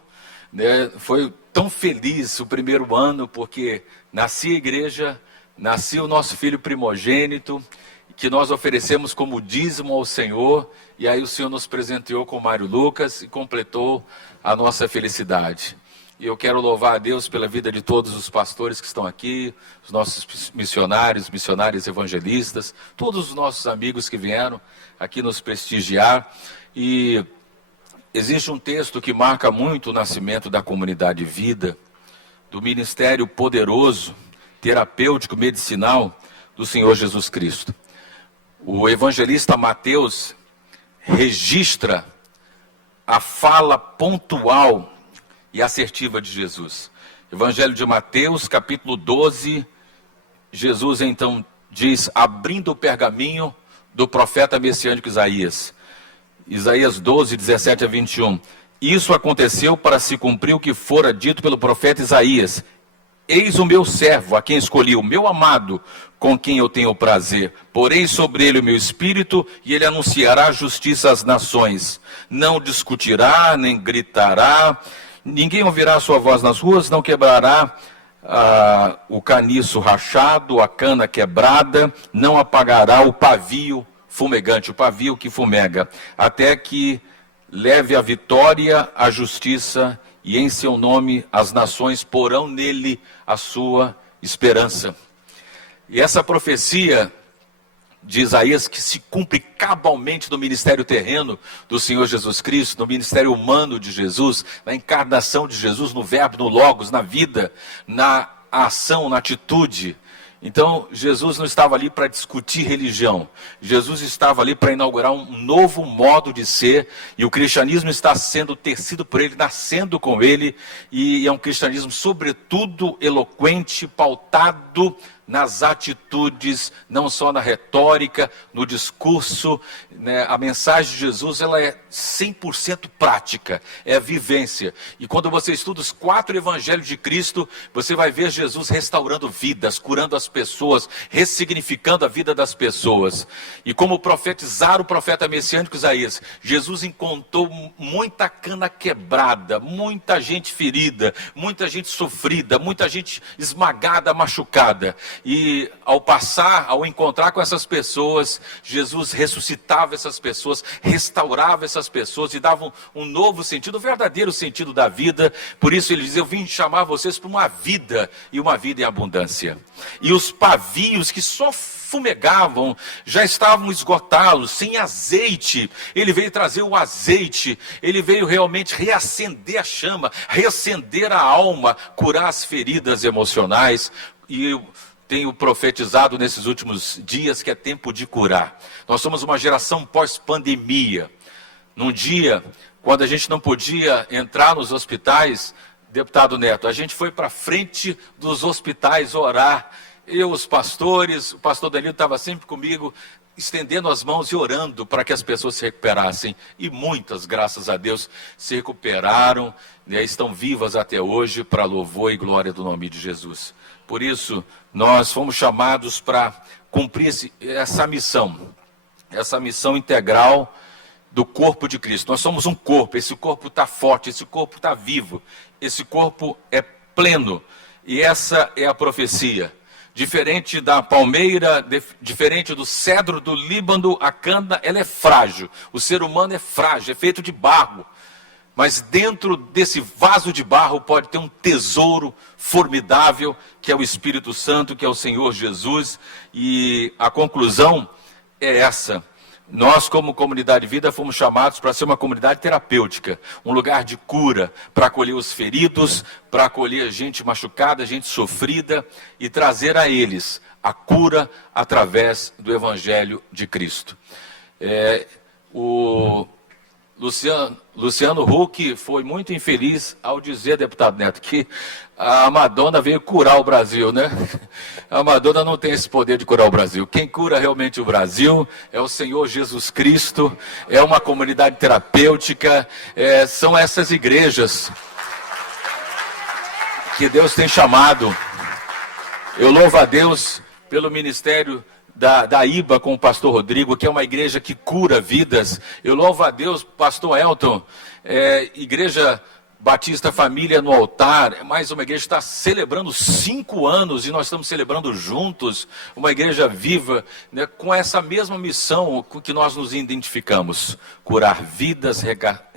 né? Foi tão feliz o primeiro ano, porque nascia a igreja, nascia o nosso filho primogênito, que nós oferecemos como dízimo ao Senhor, e aí o Senhor nos presenteou com o Mário Lucas e completou a nossa felicidade. E eu quero louvar a Deus pela vida de todos os pastores que estão aqui, os nossos missionários evangelistas, todos os nossos amigos que vieram aqui nos prestigiar. E existe um texto que marca muito o nascimento da Comunidade Vida, do ministério poderoso, terapêutico, medicinal do Senhor Jesus Cristo. O evangelista Mateus registra a fala pontual e assertiva de Jesus. Evangelho de Mateus, capítulo 12, Jesus então diz, abrindo o pergaminho do profeta messiânico Isaías. Isaías 12, 17 a 21. Isso aconteceu para se cumprir o que fora dito pelo profeta Isaías. Eis o meu servo, a quem escolhi, o meu amado, com quem eu tenho prazer. Porei sobre ele o meu espírito, e ele anunciará justiça às nações. Não discutirá, nem gritará, ninguém ouvirá a sua voz nas ruas, não quebrará o caniço rachado, a cana quebrada, não apagará o pavio fumegante, o pavio que fumega, até que leve a vitória, a justiça, e em seu nome as nações porão nele a sua esperança. E essa profecia de Isaías, que se cumpre cabalmente no ministério terreno do Senhor Jesus Cristo, no ministério humano de Jesus, na encarnação de Jesus, no verbo, no logos, na vida, na ação, na atitude. Então, Jesus não estava ali para discutir religião. Jesus estava ali para inaugurar um novo modo de ser. E o cristianismo está sendo tecido por ele, nascendo com ele. E é um cristianismo, sobretudo, eloquente, pautado nas atitudes, não só na retórica, no discurso, né? A mensagem de Jesus, ela é 100% prática, é vivência. E quando você estuda os 4 evangelhos de Cristo, você vai ver Jesus restaurando vidas, curando as pessoas, ressignificando a vida das pessoas. E como profetizaram o profeta messiânico Isaías, Jesus encontrou muita cana quebrada, muita gente ferida, muita gente sofrida, muita gente esmagada, machucada. E ao encontrar com essas pessoas, Jesus ressuscitava essas pessoas, restaurava essas pessoas e dava um novo sentido, um verdadeiro sentido da vida. Por isso ele diz, eu vim chamar vocês para uma vida, e uma vida em abundância. E os pavios que só fumegavam, já estavam esgotados, sem azeite. Ele veio trazer o azeite, ele veio realmente reacender a chama, reacender a alma, curar as feridas emocionais. E eu tenho profetizado nesses últimos dias que é tempo de curar. Nós somos uma geração pós-pandemia. Num dia, quando a gente não podia entrar nos hospitais, deputado Neto, a gente foi para frente dos hospitais orar. Eu, os pastores, o pastor Danilo estava sempre comigo, estendendo as mãos e orando para que as pessoas se recuperassem. E muitas, graças a Deus, se recuperaram, né, estão vivas até hoje para louvor e glória do nome de Jesus. Por isso, nós fomos chamados para cumprir essa missão integral do corpo de Cristo. Nós somos um corpo, esse corpo está forte, esse corpo está vivo, esse corpo é pleno, e essa é a profecia. Diferente da palmeira, diferente do cedro do Líbano, a cana, ela é frágil, o ser humano é frágil, é feito de barro, mas dentro desse vaso de barro pode ter um tesouro formidável, que é o Espírito Santo, que é o Senhor Jesus, e a conclusão é essa. Nós, como comunidade de vida, fomos chamados para ser uma comunidade terapêutica, um lugar de cura, para acolher os feridos, para acolher gente machucada, gente sofrida, e trazer a eles a cura através do Evangelho de Cristo. O Luciano Huck foi muito infeliz ao dizer, deputado Neto, que a Madonna veio curar o Brasil, né? A Madonna não tem esse poder de curar o Brasil. Quem cura realmente o Brasil é o Senhor Jesus Cristo, é uma comunidade terapêutica, são essas igrejas que Deus tem chamado. Eu louvo a Deus pelo ministério da IBA com o pastor Rodrigo, que é uma igreja que cura vidas. Eu louvo a Deus, pastor Elton, Igreja Batista Família no Altar, mais uma igreja que está celebrando 5 anos, e nós estamos celebrando juntos, uma igreja viva, né, com essa mesma missão com que nós nos identificamos: curar vidas,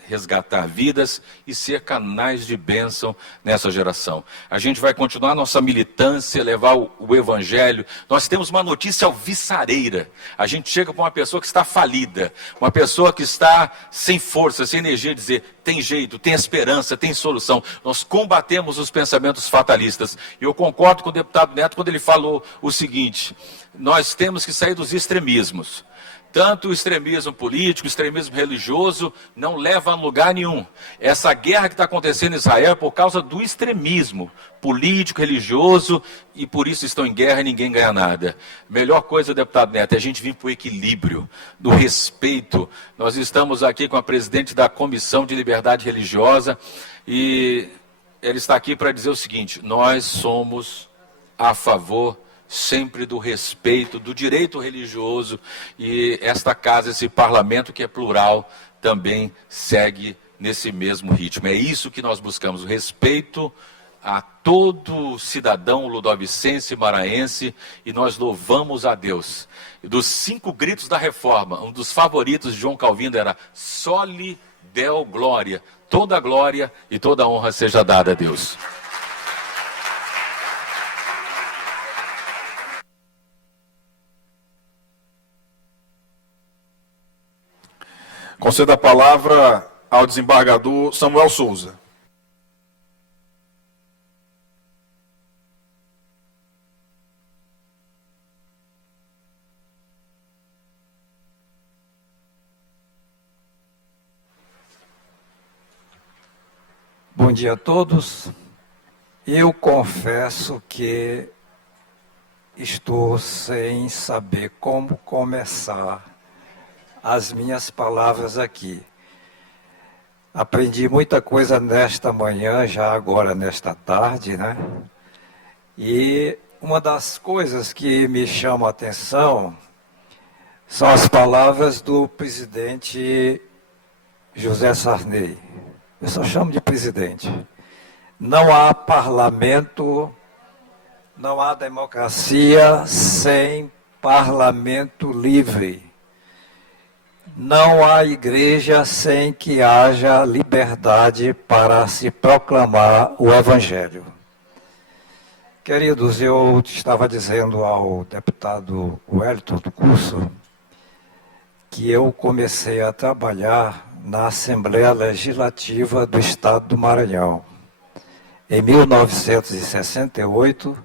resgatar vidas e ser canais de bênção nessa geração. A gente vai continuar nossa militância, levar o Evangelho. Nós temos uma notícia alvissareira. A gente chega para uma pessoa que está falida, uma pessoa que está sem força, sem energia, dizer: tem jeito, tem esperança, tem solução. Nós combatemos os pensamentos fatalistas. E eu concordo com o deputado Neto quando ele falou o seguinte: nós temos que sair dos extremismos. Tanto o extremismo político, o extremismo religioso, não leva a lugar nenhum. Essa guerra que está acontecendo em Israel é por causa do extremismo político, religioso, e por isso estão em guerra e ninguém ganha nada. Melhor coisa, deputado Neto, é a gente vir para o equilíbrio, do respeito. Nós estamos aqui com a presidente da Comissão de Liberdade Religiosa, e ela está aqui para dizer o seguinte: nós somos a favor sempre do respeito, do direito religioso, e esta casa, esse parlamento que é plural, também segue nesse mesmo ritmo. É isso que nós buscamos, o respeito a todo cidadão ludovicense, maranhense, e nós louvamos a Deus. Dos 5 gritos da reforma, um dos favoritos de João Calvino era: Soli Deo Glória, toda glória e toda honra seja dada a Deus. Concedo a palavra ao desembargador Samuel Souza. Bom dia a todos. Eu confesso que estou sem saber como começar as minhas palavras aqui. Aprendi muita coisa nesta manhã, já agora nesta tarde, né? E uma das coisas que me chama a atenção são as palavras do presidente José Sarney. Eu só chamo de presidente. Não há parlamento, não há democracia sem parlamento livre. Não há igreja sem que haja liberdade para se proclamar o Evangelho. Queridos, eu estava dizendo ao deputado Wellington do Curso que eu comecei a trabalhar na Assembleia Legislativa do Estado do Maranhão, em 1968,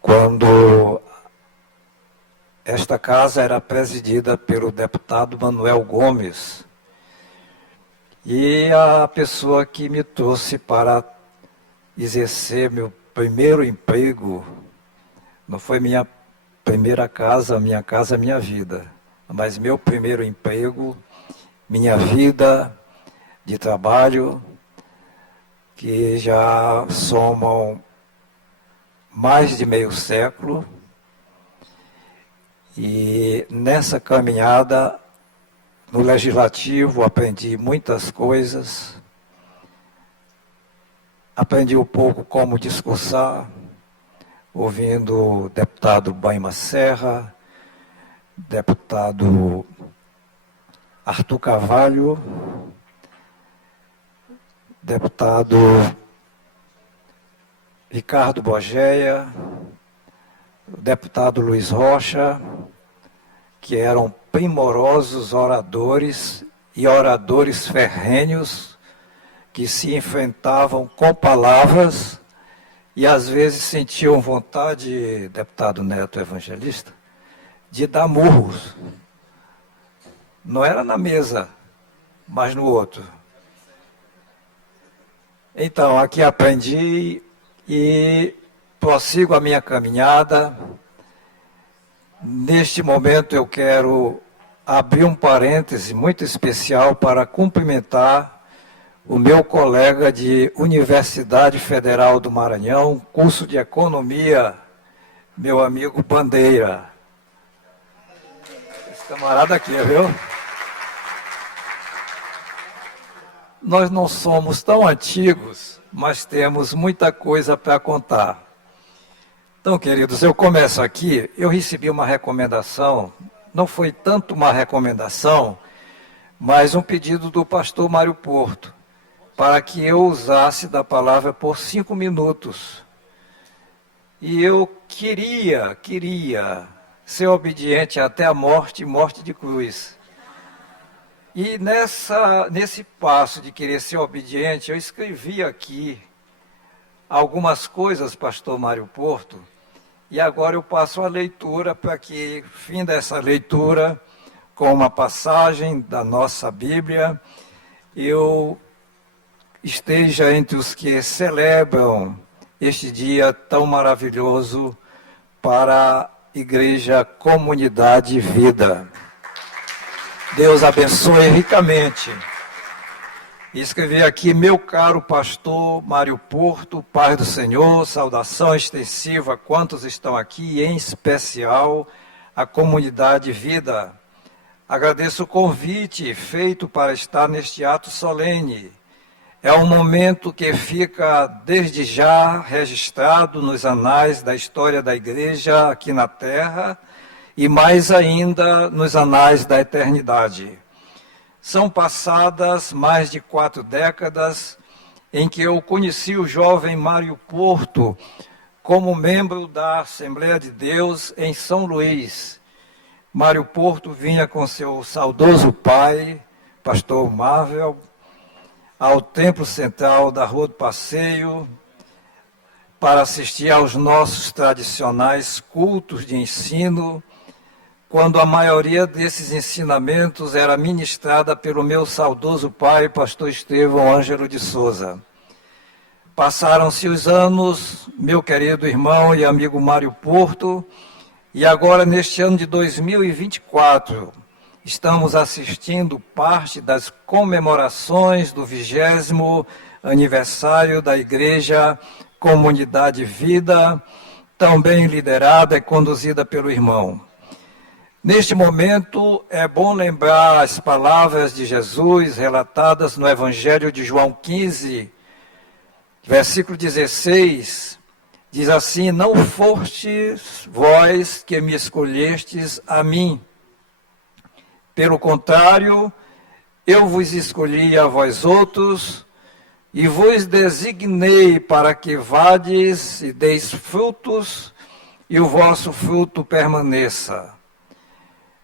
quando esta casa era presidida pelo deputado Manuel Gomes. E a pessoa que me trouxe para exercer meu primeiro emprego, não foi minha primeira casa, minha vida, mas meu primeiro emprego, minha vida de trabalho, que já somam mais de meio século. E nessa caminhada no Legislativo aprendi muitas coisas. Aprendi um pouco como discursar, ouvindo o deputado Baima Serra, deputado Arthur Carvalho, deputado Ricardo Bogeia, o deputado Luiz Rocha, que eram primorosos oradores e oradores ferrenhos que se enfrentavam com palavras e às vezes sentiam vontade, deputado Neto Evangelista, de dar murros. Não era na mesa, mas no outro. Então, aqui aprendi e prossigo a minha caminhada. Neste momento eu quero abrir um parêntese muito especial para cumprimentar o meu colega de Universidade Federal do Maranhão, curso de Economia, meu amigo Bandeira. Esse camarada aqui, viu? Nós não somos tão antigos, mas temos muita coisa para contar. Então, queridos, eu começo aqui. Eu recebi uma recomendação, não foi tanto uma recomendação, mas um pedido do pastor Mário Porto, para que eu usasse da palavra por 5 minutos. E eu queria ser obediente até a morte de cruz. E nesse passo de querer ser obediente, eu escrevi aqui algumas coisas, pastor Mário Porto, e agora eu passo a leitura para que, fim dessa leitura, com uma passagem da nossa Bíblia, eu esteja entre os que celebram este dia tão maravilhoso para a Igreja Comunidade Vida. Deus abençoe ricamente. E escrevi aqui, meu caro pastor Mário Porto, paz do Senhor, saudação extensiva a quantos estão aqui, em especial a Comunidade Vida. Agradeço o convite feito para estar neste ato solene. É um momento que fica desde já registrado nos anais da história da Igreja aqui na Terra e mais ainda nos anais da eternidade. São passadas mais de 4 décadas em que eu conheci o jovem Mário Porto como membro da Assembleia de Deus em São Luís. Mário Porto vinha com seu saudoso pai, pastor Marvel, ao Templo Central da Rua do Passeio, para assistir aos nossos tradicionais cultos de ensino, quando a maioria desses ensinamentos era ministrada pelo meu saudoso pai, pastor Estevão Ângelo de Souza. Passaram-se os anos, meu querido irmão e amigo Mário Porto, e agora, neste ano de 2024, estamos assistindo parte das comemorações do 20º aniversário da Igreja Comunidade Vida, também liderada e conduzida pelo irmão. Neste momento, é bom lembrar as palavras de Jesus relatadas no Evangelho de João 15, versículo 16, diz assim, não fostes vós que me escolhestes a mim, pelo contrário, eu vos escolhi a vós outros, e vos designei para que vades e deis frutos, e o vosso fruto permaneça.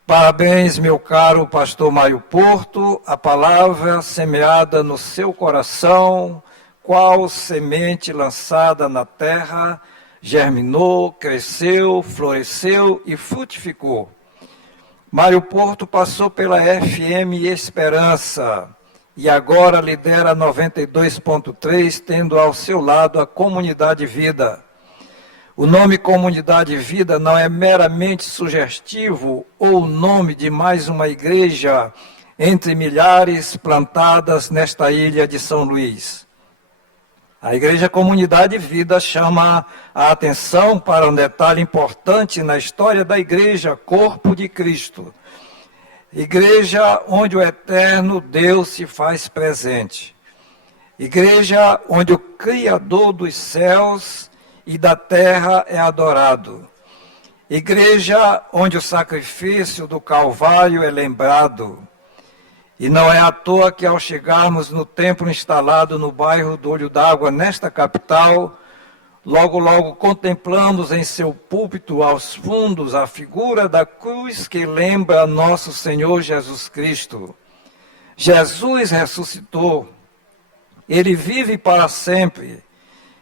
Parabéns, meu caro pastor Mário Porto, a palavra semeada no seu coração, qual semente lançada na terra, germinou, cresceu, floresceu e frutificou. Mário Porto passou pela FM Esperança e agora lidera 92.3, tendo ao seu lado a Comunidade Vida. O nome Comunidade Vida não é meramente sugestivo ou o nome de mais uma igreja entre milhares plantadas nesta ilha de São Luís. A Igreja Comunidade Vida chama a atenção para um detalhe importante na história da Igreja, Corpo de Cristo. Igreja onde o eterno Deus se faz presente. Igreja onde o Criador dos céus e da terra é adorado. Igreja onde o sacrifício do Calvário é lembrado. E não é à toa que, ao chegarmos no templo instalado no bairro do Olho d'Água, nesta capital, logo contemplamos em seu púlpito aos fundos a figura da cruz que lembra nosso Senhor Jesus Cristo. Jesus ressuscitou, Ele vive para sempre,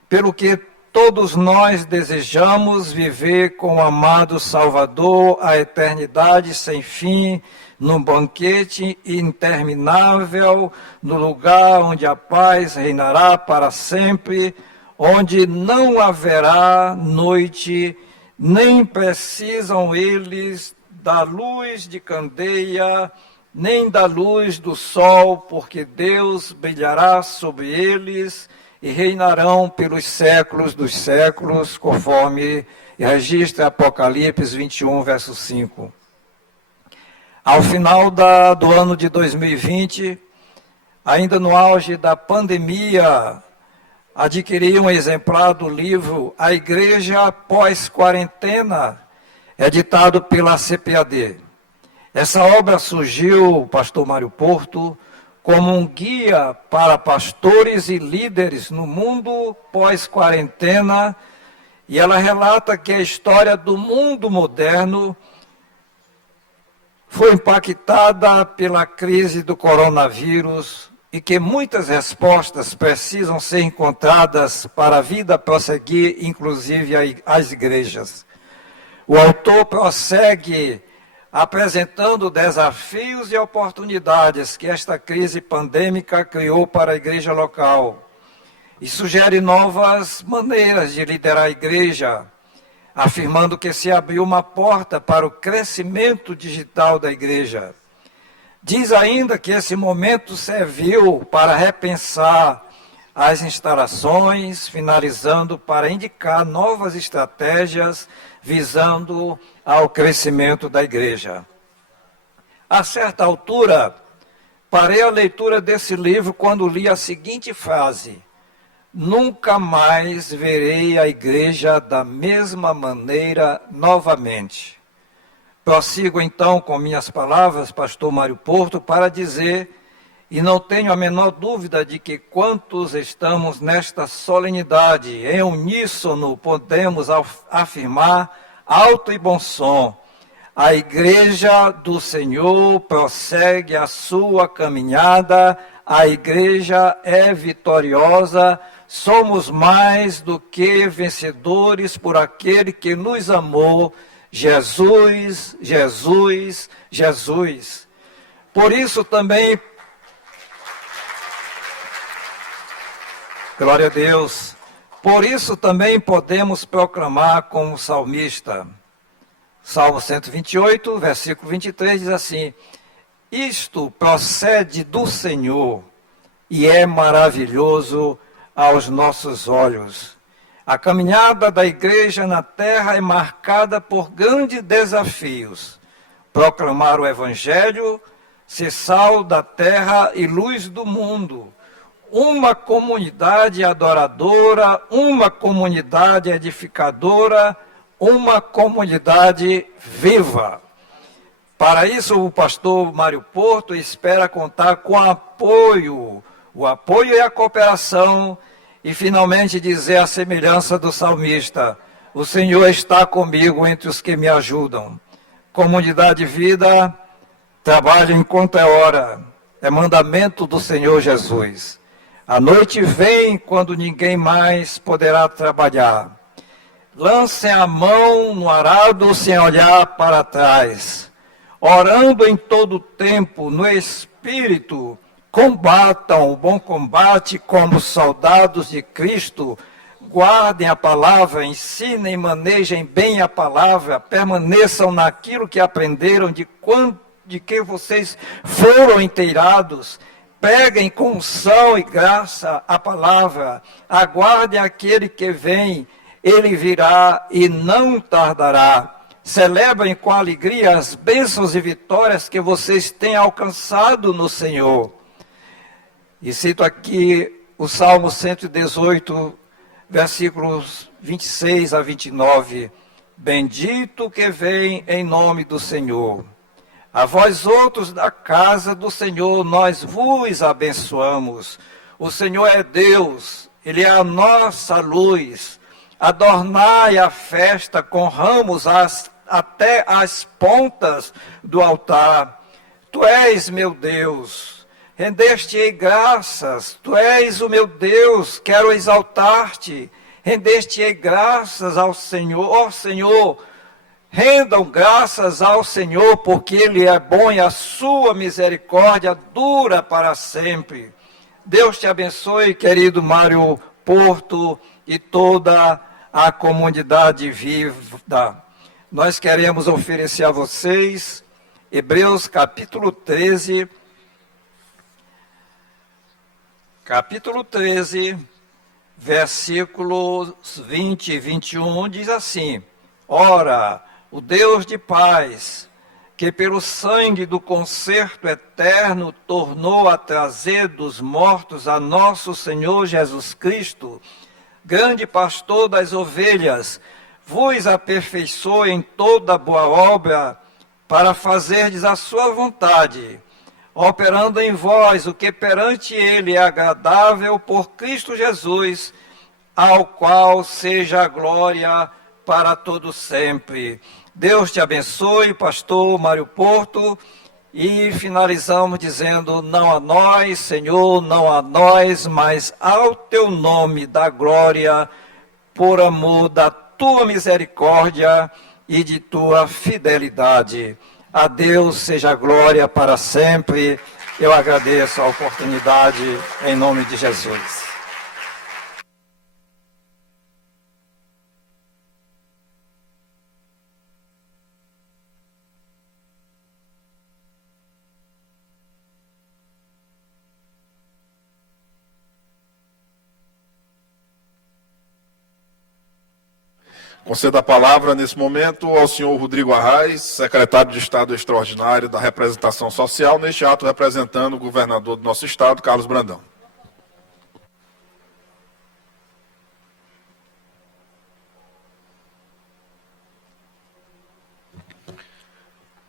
pelo que todos nós desejamos viver com o amado Salvador a eternidade sem fim, num banquete interminável, no lugar onde a paz reinará para sempre, onde não haverá noite, nem precisam eles da luz de candeia, nem da luz do sol, porque Deus brilhará sobre eles e reinarão pelos séculos dos séculos, conforme registra Apocalipse 21, verso 5. Ao final do ano de 2020, ainda no auge da pandemia, adquiri um exemplar do livro A Igreja Pós-Quarentena, editado pela CPAD. Essa obra surgiu, pastor Mário Porto, como um guia para pastores e líderes no mundo pós-quarentena, e ela relata que a história do mundo moderno foi impactada pela crise do coronavírus e que muitas respostas precisam ser encontradas para a vida prosseguir, inclusive as igrejas. O autor prossegue apresentando desafios e oportunidades que esta crise pandêmica criou para a igreja local e sugere novas maneiras de liderar a igreja, afirmando que se abriu uma porta para o crescimento digital da igreja. Diz ainda que esse momento serviu para repensar as instalações, finalizando para indicar novas estratégias visando ao crescimento da igreja. A certa altura, parei a leitura desse livro quando li a seguinte frase: nunca mais verei a igreja da mesma maneira novamente. Prossigo então com minhas palavras, pastor Mário Porto, para dizer, e não tenho a menor dúvida de que quantos estamos nesta solenidade, em uníssono, podemos afirmar, alto e bom som, a igreja do Senhor prossegue a sua caminhada, a igreja é vitoriosa, somos mais do que vencedores por aquele que nos amou, Jesus, Jesus, Jesus. Por isso também, glória a Deus, por isso também podemos proclamar como o salmista. Salmo 128, versículo 23, diz assim: isto procede do Senhor e é maravilhoso aos nossos olhos. A caminhada da igreja na terra é marcada por grandes desafios. Proclamar o Evangelho, ser sal da terra e luz do mundo. Uma comunidade adoradora, uma comunidade edificadora, uma comunidade viva. Para isso, o pastor Mário Porto espera contar com o apoio e a cooperação, e finalmente dizer a semelhança do salmista: o Senhor está comigo entre os que me ajudam. Comunidade Vida, trabalho enquanto é hora, é mandamento do Senhor Jesus. A noite vem quando ninguém mais poderá trabalhar. Lancem a mão no arado sem olhar para trás. Orando em todo tempo, no Espírito, combatam o bom combate como soldados de Cristo. Guardem a palavra, ensinem e manejem bem a palavra, permaneçam naquilo que aprenderam, de que vocês foram inteirados. Peguem com unção e graça a palavra, aguardem aquele que vem, ele virá e não tardará. Celebrem com alegria as bênçãos e vitórias que vocês têm alcançado no Senhor. E cito aqui o Salmo 118, versículos 26 a 29. Bendito que vem em nome do Senhor. A vós outros da casa do Senhor, nós vos abençoamos. O Senhor é Deus, Ele é a nossa luz. Adornai a festa com ramos até as pontas do altar. Tu és meu Deus, rendeste-ei graças. Tu és o meu Deus, quero exaltar-te. Rendeste-ei graças ao Senhor. Ó Senhor, rendam graças ao Senhor, porque Ele é bom e a sua misericórdia dura para sempre. Deus te abençoe, querido Mário Porto e toda a comunidade viva. Nós queremos oferecer a vocês Hebreus capítulo 13, versículos 20 e 21, diz assim: Ora, o Deus de paz, que pelo sangue do concerto eterno tornou a trazer dos mortos a nosso Senhor Jesus Cristo, grande pastor das ovelhas, vos aperfeiçoe em toda boa obra, para fazerdes a sua vontade, operando em vós o que perante Ele é agradável por Cristo Jesus, ao qual seja a glória para todo sempre. Deus te abençoe, pastor Mário Porto, e finalizamos dizendo: não a nós, Senhor, não a nós, mas ao teu nome dá glória, por amor da tua misericórdia e de tua fidelidade. A Deus seja a glória para sempre. Eu agradeço a oportunidade em nome de Jesus. Conceda a palavra nesse momento ao senhor Rodrigo Arraes, secretário de Estado extraordinário da Representação Social, neste ato representando o governador do nosso estado, Carlos Brandão.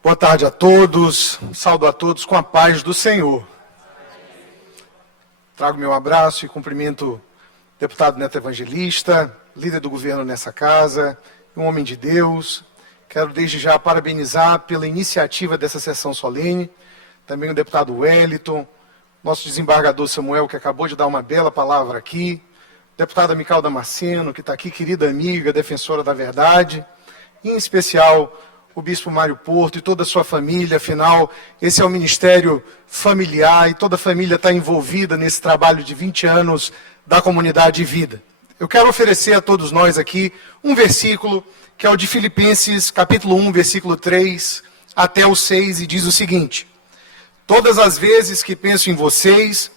Boa tarde a todos, saúdo a todos com a paz do Senhor. Trago meu abraço e cumprimento o deputado Neto Evangelista, líder do governo nessa casa, um homem de Deus. Quero desde já parabenizar pela iniciativa dessa sessão solene, também o deputado Wellington, nosso desembargador Samuel, que acabou de dar uma bela palavra aqui, deputada Mical Damasceno, que está aqui, querida amiga, defensora da verdade, e em especial o bispo Mário Porto e toda a sua família. Afinal, esse é o ministério familiar e toda a família está envolvida nesse trabalho de 20 anos da comunidade Vida. Eu quero oferecer a todos nós aqui um versículo, que é o de Filipenses, capítulo 1, versículo 3 até o 6, e diz o seguinte: Todas as vezes que penso em vocês,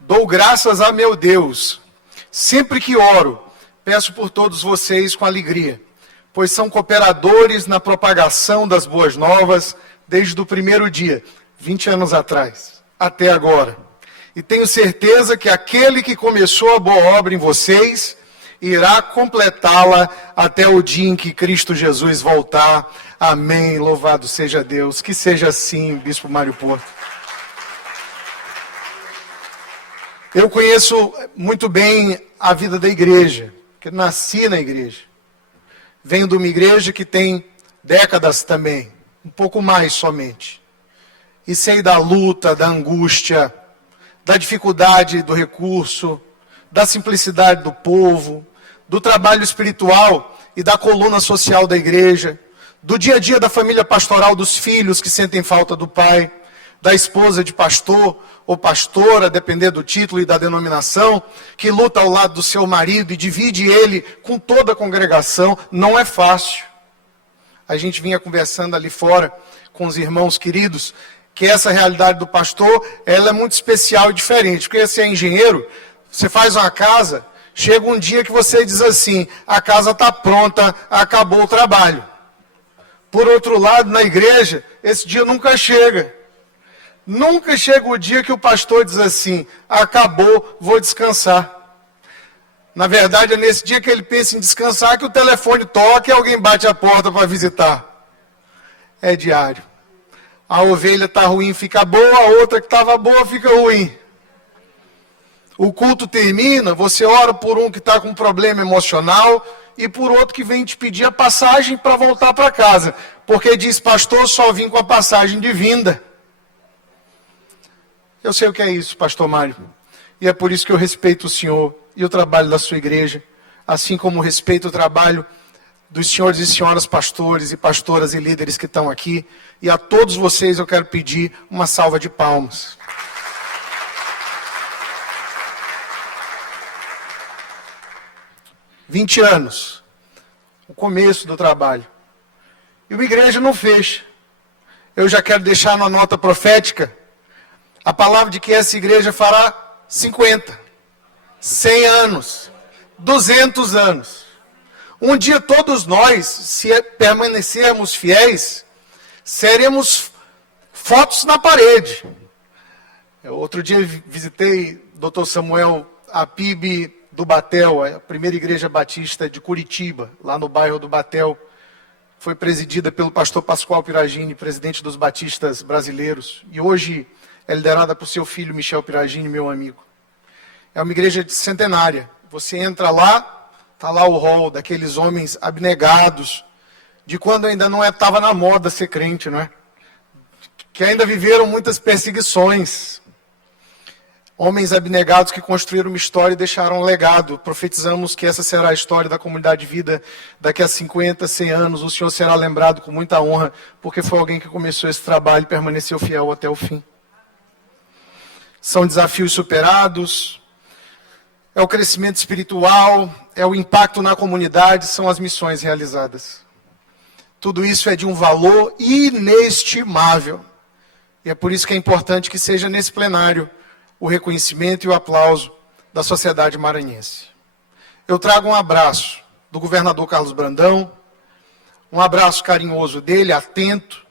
dou graças a meu Deus. Sempre que oro, peço por todos vocês com alegria, pois são cooperadores na propagação das boas novas desde o primeiro dia, 20 anos atrás, até agora. E tenho certeza que aquele que começou a boa obra em vocês irá completá-la até o dia em que Cristo Jesus voltar. Amém. Louvado seja Deus. Que seja assim, bispo Mário Porto. Eu conheço muito bem a vida da igreja, porque nasci na igreja. Venho de uma igreja que tem décadas também, um pouco mais somente. E sei da luta, da angústia, da dificuldade do recurso, da simplicidade do povo, do trabalho espiritual e da coluna social da igreja, do dia a dia da família pastoral, dos filhos que sentem falta do pai, da esposa de pastor ou pastora, depender do título e da denominação, que luta ao lado do seu marido e divide ele com toda a congregação. Não é fácil. A gente vinha conversando ali fora com os irmãos queridos. que essa realidade do pastor, ela é muito especial e diferente. Porque você é engenheiro, você faz uma casa, chega um dia que você diz assim, a casa está pronta, acabou o trabalho. Por outro lado, na igreja, esse dia nunca chega. Nunca chega o dia que o pastor diz assim, acabou, vou descansar. Na verdade, é nesse dia que ele pensa em descansar que o telefone toca e alguém bate a porta para visitar. É diário. A ovelha está ruim, fica boa, a outra que estava boa fica ruim. O culto termina, você ora por um que está com um problema emocional e por outro que vem te pedir a passagem para voltar para casa. Porque diz, pastor, só vim com a passagem de vinda. Eu sei o que é isso, pastor Mário. E é por isso que eu respeito o senhor e o trabalho da sua igreja, assim como respeito o trabalho dos senhores e senhoras pastores e pastoras e líderes que estão aqui. E a todos vocês eu quero pedir uma salva de palmas. ...20 anos, o começo do trabalho. E uma igreja não fecha. Eu já quero deixar na nota profética a palavra de que essa igreja fará 50, 100 anos, 200 anos. Um dia todos nós, se permanecermos fiéis, seremos fotos na parede. Outro dia visitei Dr. Samuel Apib do Batel, a primeira igreja batista de Curitiba, lá no bairro do Batel. Foi presidida pelo pastor Pascoal Piragini, presidente dos batistas brasileiros. E hoje é liderada por seu filho Michel Piragini, meu amigo. É uma igreja centenária. Você entra lá, está lá o hall daqueles homens abnegados, de quando ainda não estava na moda ser crente, não é? Que ainda viveram muitas perseguições. Homens abnegados que construíram uma história e deixaram um legado. Profetizamos que essa será a história da comunidade de vida daqui a 50, 100 anos. O Senhor será lembrado com muita honra, porque foi alguém que começou esse trabalho e permaneceu fiel até o fim. São desafios superados, é o crescimento espiritual, é o impacto na comunidade, são as missões realizadas. Tudo isso é de um valor inestimável. E é por isso que é importante que seja nesse plenário o reconhecimento e o aplauso da sociedade maranhense. Eu trago um abraço do governador Carlos Brandão, um abraço carinhoso dele, atento.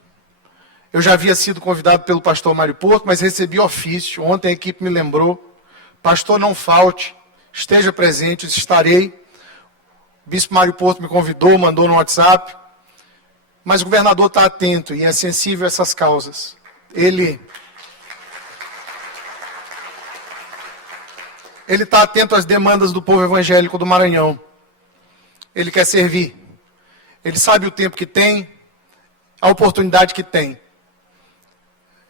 Eu já havia sido convidado pelo pastor Mário Porto, mas recebi ofício. Ontem a equipe me lembrou. Pastor, não falte, esteja presente, estarei. O bispo Mário Porto me convidou, mandou no WhatsApp. Mas o governador está atento e é sensível a essas causas. Ele está atento às demandas do povo evangélico do Maranhão. Ele quer servir. Ele sabe o tempo que tem, a oportunidade que tem.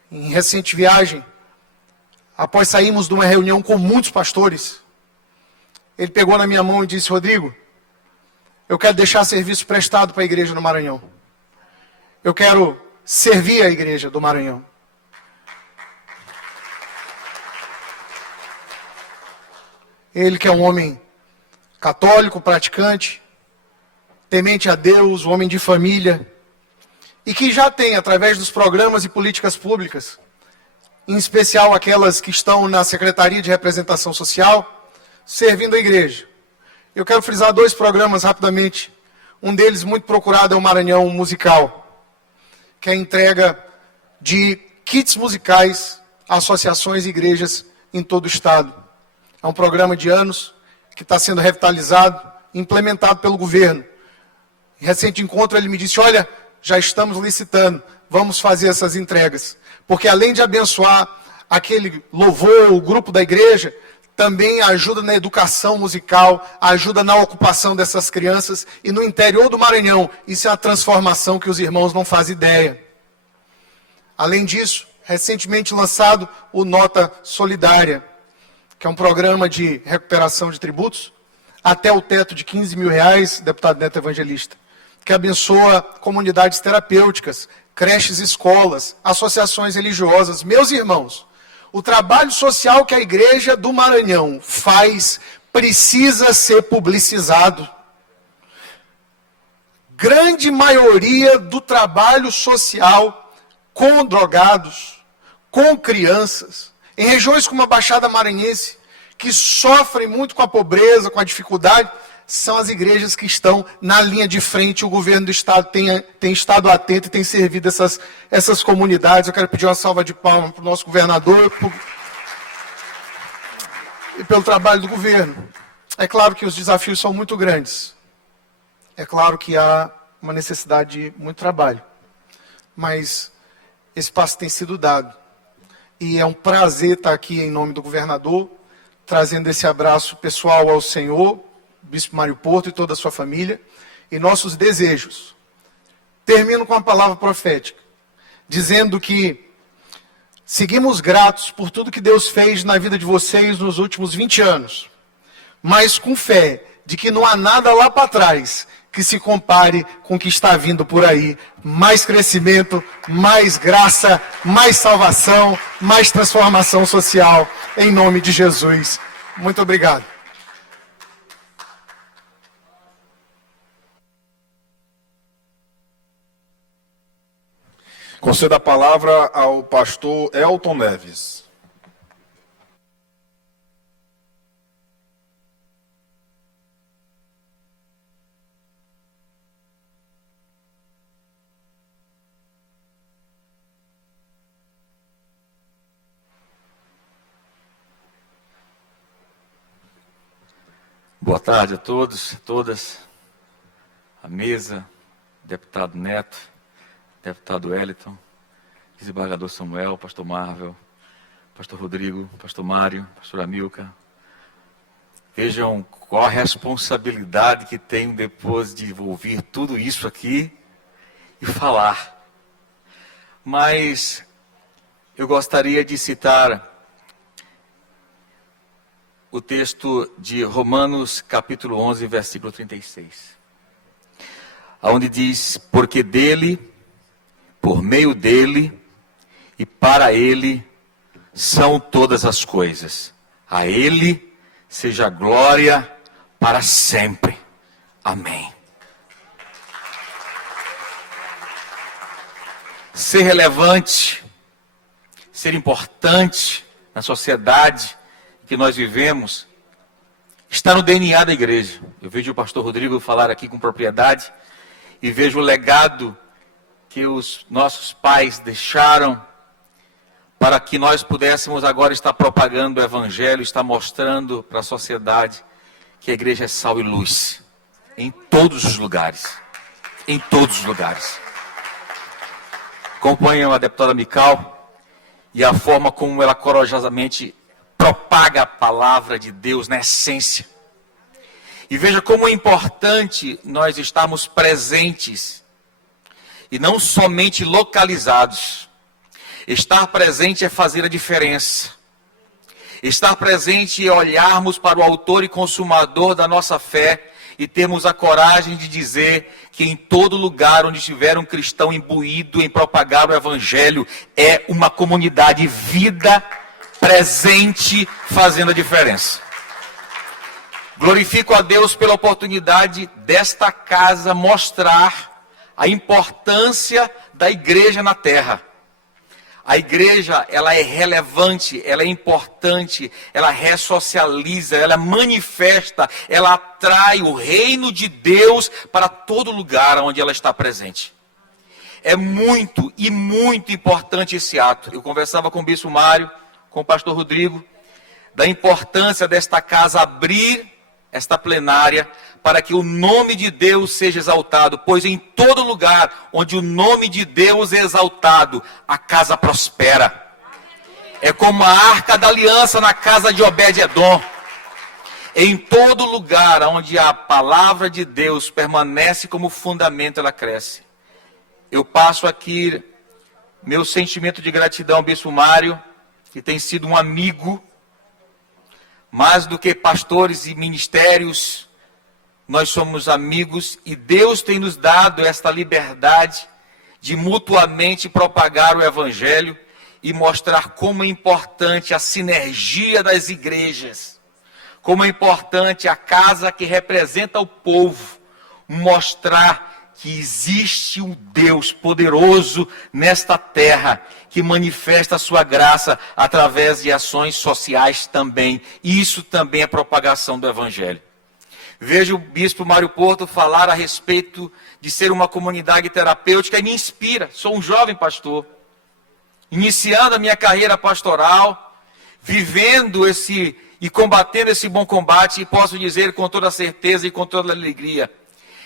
Em recente viagem, após sairmos de uma reunião com muitos pastores, ele pegou na minha mão e disse, Rodrigo, eu quero deixar serviço prestado para a igreja do Maranhão. Eu quero servir a igreja do Maranhão. Ele que é um homem católico, praticante, temente a Deus, um homem de família, e que já tem, através dos programas e políticas públicas, em especial aquelas que estão na Secretaria de Representação Social, servindo a igreja. Eu quero frisar 2 programas rapidamente. Um deles, muito procurado, é o Maranhão Musical, que é a entrega de kits musicais a associações e igrejas em todo o estado. É um programa de anos que está sendo revitalizado, implementado pelo governo. Em recente encontro ele me disse, olha, já estamos licitando, vamos fazer essas entregas. Porque além de abençoar aquele louvor, o grupo da igreja, também ajuda na educação musical, ajuda na ocupação dessas crianças. E no interior do Maranhão, isso é a transformação que os irmãos não fazem ideia. Além disso, recentemente lançado o Nota Solidária, que é um programa de recuperação de tributos, até o teto de R$15 mil, deputado Neto Evangelista, que abençoa comunidades terapêuticas, creches, escolas, associações religiosas. Meus irmãos, o trabalho social que a Igreja do Maranhão faz precisa ser publicizado. Grande maioria do trabalho social com drogados, com crianças, em regiões como a Baixada Maranhense, que sofrem muito com a pobreza, com a dificuldade, são as igrejas que estão na linha de frente. O governo do Estado tem estado atento e tem servido essas comunidades. Eu quero pedir uma salva de palmas para o nosso governador e pelo trabalho do governo. É claro que os desafios são muito grandes. É claro que há uma necessidade de muito trabalho. Mas esse passo tem sido dado. E é um prazer estar aqui em nome do governador, trazendo esse abraço pessoal ao senhor, Bispo Mário Porto e toda a sua família, e nossos desejos. Termino com uma palavra profética, dizendo que seguimos gratos por tudo que Deus fez na vida de vocês nos últimos 20 anos, mas com fé de que não há nada lá para trás que se compare com o que está vindo por aí. Mais crescimento, mais graça, mais salvação, mais transformação social, em nome de Jesus. Muito obrigado. Conceda a palavra ao pastor Elton Neves. Boa tarde a todos, todas, a mesa, deputado Neto, deputado Wellington, desembargador Samuel, pastor Marvel, pastor Rodrigo, pastor Mário, pastora Milka. Vejam qual a responsabilidade que tenho depois de ouvir tudo isso aqui e falar. Mas eu gostaria de citar o texto de Romanos, capítulo 11, versículo 36. Onde diz, porque dele, por meio dele e para ele são todas as coisas. A ele seja glória para sempre. Amém. Ser relevante, ser importante na sociedade que nós vivemos, está no DNA da igreja. Eu vejo o pastor Rodrigo falar aqui com propriedade e vejo o legado que os nossos pais deixaram para que nós pudéssemos agora estar propagando o evangelho, estar mostrando para a sociedade que a igreja é sal e luz em todos os lugares. Em todos os lugares. Acompanham a deputada Mical e a forma como ela corajosamente propaga a palavra de Deus na essência. E veja como é importante nós estarmos presentes e não somente localizados. Estar presente é fazer a diferença. Estar presente é olharmos para o autor e consumador da nossa fé e termos a coragem de dizer que em todo lugar onde estiver um cristão imbuído em propagar o evangelho, é uma comunidade vida presente, fazendo a diferença. Glorifico a Deus pela oportunidade desta casa mostrar a importância da igreja na terra. A igreja, ela é relevante, ela é importante, ela ressocializa, ela manifesta, ela atrai o reino de Deus para todo lugar onde ela está presente. É muito e muito importante esse ato. Eu conversava com o Bispo Mário, com o pastor Rodrigo, da importância desta casa abrir esta plenária para que o nome de Deus seja exaltado, pois em todo lugar onde o nome de Deus é exaltado, a casa prospera. É como a arca da aliança na casa de Obed-Edom. Em todo lugar onde a palavra de Deus permanece como fundamento, ela cresce. Eu passo aqui meu sentimento de gratidão ao Bispo Mário, que tem sido um amigo, mais do que pastores e ministérios, nós somos amigos e Deus tem nos dado esta liberdade de mutuamente propagar o evangelho e mostrar como é importante a sinergia das igrejas, como é importante a casa que representa o povo, mostrar que existe um Deus poderoso nesta terra, que manifesta a sua graça através de ações sociais também. Isso também é propagação do Evangelho. Vejo o bispo Mário Porto falar a respeito de ser uma comunidade terapêutica e me inspira. Sou um jovem pastor, iniciando a minha carreira pastoral, vivendo e combatendo esse bom combate, e posso dizer com toda certeza e com toda alegria,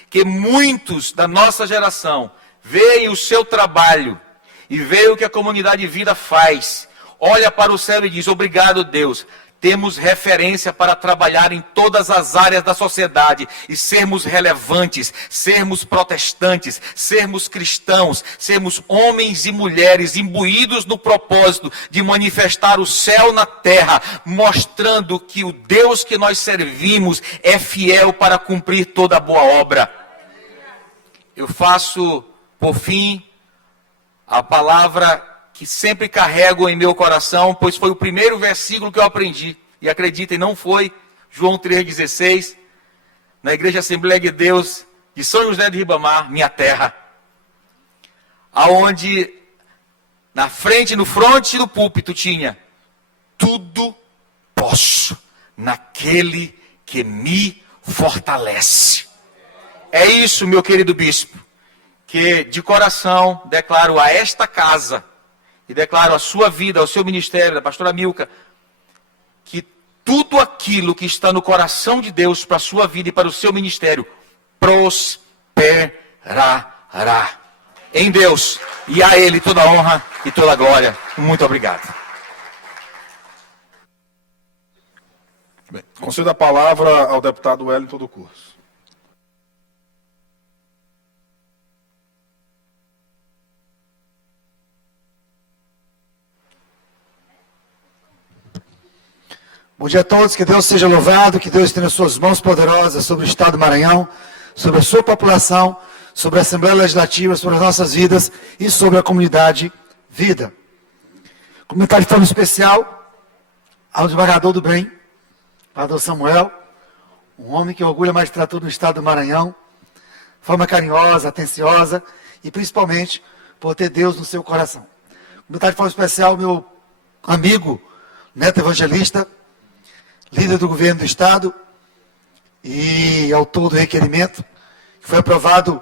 que muitos da nossa geração veem o seu trabalho e veem o que a comunidade de vida faz, olha para o céu e diz: obrigado, Deus, temos referência para trabalhar em todas as áreas da sociedade e sermos relevantes, sermos protestantes, sermos cristãos, sermos homens e mulheres imbuídos no propósito de manifestar o céu na terra, mostrando que o Deus que nós servimos é fiel para cumprir toda a boa obra. Eu faço, por fim, a palavra que sempre carrego em meu coração, pois foi o primeiro versículo que eu aprendi. E acreditem, não foi João 3,16, na Igreja Assembleia de Deus de São José de Ribamar, minha terra. Aonde, no fronte do púlpito tinha: tudo posso naquele que me fortalece. É isso, meu querido bispo, que de coração declaro a esta casa, e declaro a sua vida, ao seu ministério, da pastora Milka, que tudo aquilo que está no coração de Deus para a sua vida e para o seu ministério prosperará em Deus, e a Ele toda a honra e toda a glória. Muito obrigado. Bem, concedo a palavra ao deputado Wellington do Curso. Bom dia a todos, que Deus seja louvado, que Deus tenha suas mãos poderosas sobre o Estado do Maranhão, sobre a sua população, sobre a Assembleia Legislativa, sobre as nossas vidas e sobre a comunidade Vida. Comentário de forma especial ao desembargador do bem, Padre Samuel, um homem que orgulha a magistratura do Estado do Maranhão, de forma carinhosa, atenciosa e principalmente por ter Deus no seu coração. Comentário de forma especial ao meu amigo, neto evangelista, líder do governo do Estado e autor do requerimento, que foi aprovado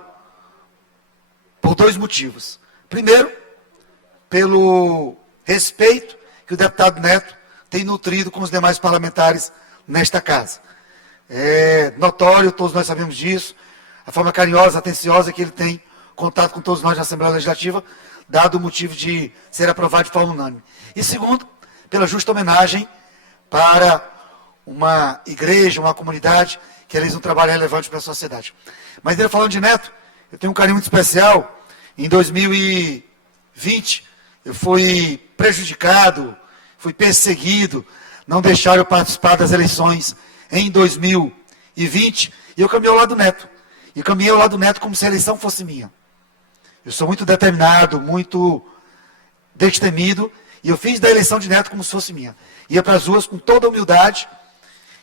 por dois motivos. Primeiro, pelo respeito que o deputado Neto tem nutrido com os demais parlamentares nesta casa. É notório, todos nós sabemos disso, a forma carinhosa, atenciosa que ele tem contato com todos nós na Assembleia Legislativa, dado o motivo de ser aprovado de forma unânime. E segundo, pela justa homenagem para uma igreja, uma comunidade que realiza um trabalho relevante para a sociedade. Mas ele falando de Neto, eu tenho um carinho muito especial. Em 2020, eu fui prejudicado, fui perseguido, não deixaram eu participar das eleições em 2020, e eu caminhei ao lado do Neto. E caminhei ao lado do Neto como se a eleição fosse minha. Eu sou muito determinado, muito destemido, e eu fiz da eleição de Neto como se fosse minha. Ia para as ruas com toda a humildade,